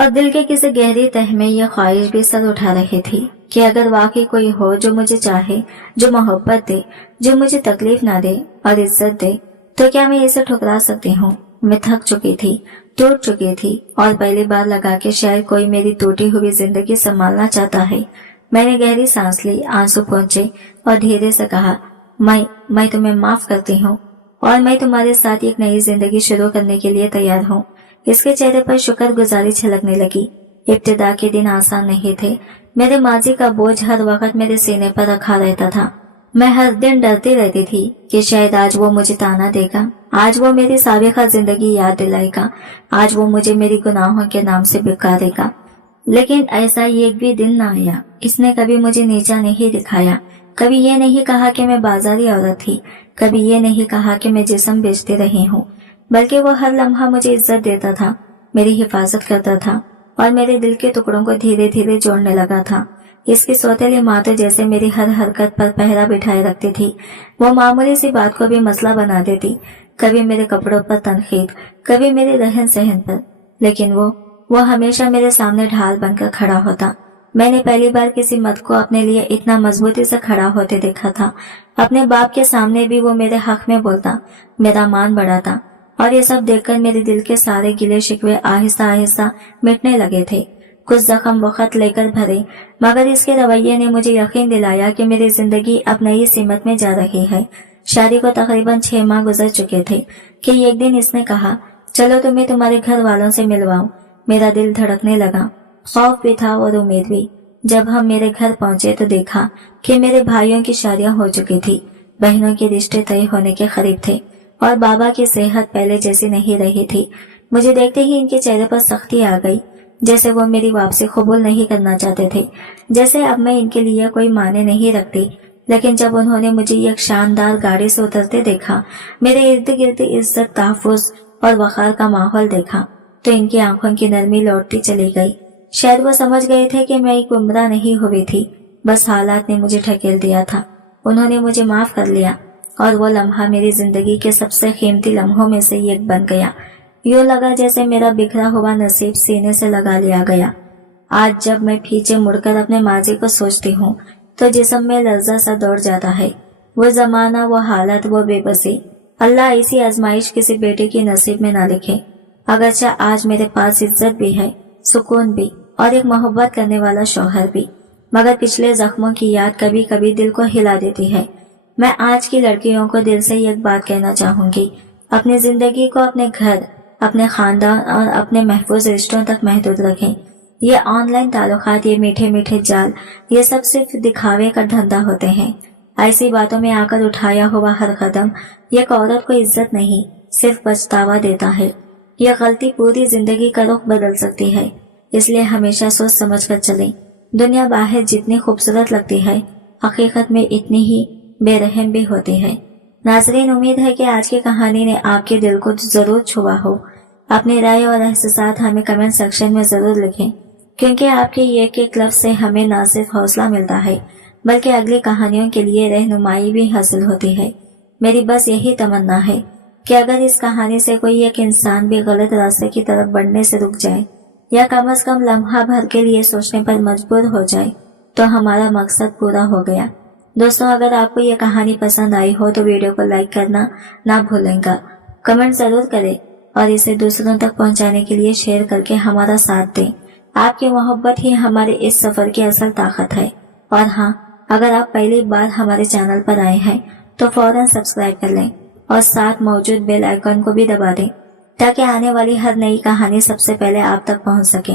और दिल के किसी गहरी तह में यह ख्वाहिश भी सर उठा रही थी कि अगर वाकई कोई हो जो मुझे चाहे, जो मोहब्बत दे, जो मुझे तकलीफ ना दे और इज्जत दे, तो क्या मैं इसे ठुकरा सकती हूँ। मैं थक चुकी थी, टूट चुकी थी और पहली बार लगा कि शायद कोई मेरी टूटी हुई जिंदगी संभालना चाहता है। मैंने गहरी सांस ली, आंसू पहुंचे और धीरे से कहा, मैं तुम्हें माफ करती हूँ और मैं तुम्हारे साथ एक नई जिंदगी शुरू करने के लिए तैयार हूँ। इसके चेहरे पर शुक्रगुजारी छलकने लगी। इब्तिदा के दिन आसान नहीं थे। मेरे माजी का बोझ हर वक्त मेरे सीने पर रखा रहता था। मैं हर दिन डरती रहती थी कि शायद आज वो मुझे ताना देगा, आज वो मेरी साबिका जिंदगी याद दिलाएगा, आज वो मुझे मेरी गुनाहों के नाम से बिकारेगा। लेकिन ऐसा एक भी दिन न आया। इसने कभी मुझे नीचा नहीं दिखाया, कभी ये नहीं कहा कि मैं बाजारी औरत थी, कभी ये नहीं कहा कि मैं जिस्म बेचती रही हूँ, बल्कि वो हर लम्हा मुझे इज्जत देता था, मेरी हिफाजत करता था और मेरे दिल के टुकड़ों को धीरे धीरे जोड़ने लगा था। इसकी सौतेली माँ तो जैसे मेरी हर हरकत पर पहरा बिठाए रखती थी। वो मामूली सी बात को भी मसला बना देती, कभी मेरे कपड़ों पर तनकीद, कभी मेरे रहन सहन पर, लेकिन वो हमेशा मेरे सामने ढाल बनकर खड़ा होता। मैंने पहली बार किसी मर्द को अपने लिए इतना मजबूती से खड़ा होते देखा था। अपने बाप के सामने भी वो मेरे हक में बोलता, मेरा मान बढ़ाता और ये सब देखकर मेरे दिल के सारे गिले शिकवे आहिस्ता आहिस्ता मिटने लगे थे। कुछ जख्म वक्त लेकर भरे, मगर इसके रवैये ने मुझे यकीन दिलाया कि मेरी जिंदगी अब नई सीमत में जा रही है। शादी को तकरीबन 6 माह गुजर चुके थे कि एक दिन इसने कहा, चलो तुम्हें तुम्हारे घर वालों से मिलवाऊं। मेरा दिल धड़कने लगा, खौफ भी था और उम्मीद भी। जब हम मेरे घर पहुंचे तो देखा कि मेरे भाइयों की शादियां हो चुकी थी, बहनों के रिश्ते तय होने के करीब थे और बाबा की सेहत पहले जैसी नहीं रही थी। मुझे देखते ही इनके चेहरे पर सख्ती आ गई, जैसे वो मेरी वापसी कबूल नहीं करना चाहते थे, जैसे अब मैं इनके लिए कोई माने नहीं रखती। लेकिन जब उन्होंने मुझे एक शानदार गाड़ी से उतरते देखा, मेरे इर्द गिर्द इज्जत, तहफ्फुज और वक़ार का माहौल देखा, तो इनकी आंखों की नरमी लौटती चली गई। शायद वो समझ गए थे कि मैं एक गुमराह नहीं हुई थी, बस हालात ने मुझे ढकेल दिया था। उन्होंने मुझे माफ कर लिया और वो लम्हा मेरी जिंदगी के सबसे कीमती लम्हों में से एक बन गया। यूं लगा जैसे मेरा बिखरा हुआ नसीब सीने से लगा लिया गया। आज जब मैं पीछे मुड़कर अपने माजी को सोचती हूँ तो जिस्म में लर्जा सा दौड़ जाता है। वो जमाना, वो हालत, वो बेबसी। अल्लाह इसी आजमाइश किसी बेटे की नसीब में ना लिखे। अगरचे आज मेरे पास इज्जत भी है, सुकून भी और एक मोहब्बत करने वाला शौहर भी, मगर पिछले जख्मों की याद कभी कभी दिल को हिला देती है। मैं आज की लड़कियों को दिल से एक बात कहना चाहूंगी, अपनी जिंदगी को अपने घर, अपने खानदान और अपने महफूज रिश्तों तक महदूद रखें। ये ऑनलाइन ताल्लुकात, ये मीठे मीठे जाल, ये सब सिर्फ दिखावे का धंधा होते हैं। ऐसी बातों में आकर उठाया हुआ हर कदम एक औरत को इज्जत नहीं, सिर्फ पछतावा देता है। यह गलती पूरी जिंदगी का रुख बदल सकती है, इसलिए हमेशा सोच समझ कर चलें। दुनिया बाहर जितनी खूबसूरत लगती है, हकीकत में इतनी ही बेरहम भी होती है। नाज़रीन, उम्मीद है कि आज की कहानी ने आपके दिल को जरूर छुआ हो। अपनी राय और एहसास हमें कमेंट सेक्शन में जरूर लिखें, क्योंकि आपके एक लफ्ज से हमें न सिर्फ हौसला मिलता है, बल्कि अगली कहानियों के लिए रहनुमाई भी हासिल होती है। मेरी बस यही तमन्ना है कि अगर इस कहानी से कोई एक इंसान भी गलत रास्ते की तरफ बढ़ने से रुक जाए, या कम से कम लम्हा भर के लिए सोचने पर मजबूर हो जाए, तो हमारा मकसद पूरा हो गया। दोस्तों, अगर आपको ये कहानी पसंद आई हो तो वीडियो को लाइक करना ना भूलेंगे, कमेंट जरूर करें और इसे दूसरों तक पहुंचाने के लिए शेयर करके हमारा साथ दें। आपकी मोहब्बत ही हमारे इस सफर की असल ताकत है। और हाँ, अगर आप पहली बार हमारे चैनल पर आए हैं तो फौरन सब्सक्राइब कर लें और साथ मौजूद बेल आइकन को भी दबा दें, ताकि आने वाली हर नई कहानी सबसे पहले आप तक पहुंच सके।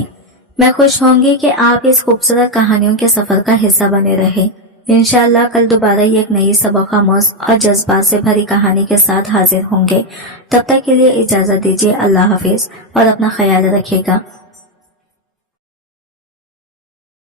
मैं खुश होंगी कि आप इस खूबसूरत कहानियों के सफर का हिस्सा बने रहे। इंशाअल्लाह कल दोबारा एक नई सबक आमोज़ और जज्बात से भरी कहानी के साथ हाजिर होंगे। तब तक के लिए इजाजत दीजिए। अल्लाह हाफिज और अपना ख्याल रखिएगा।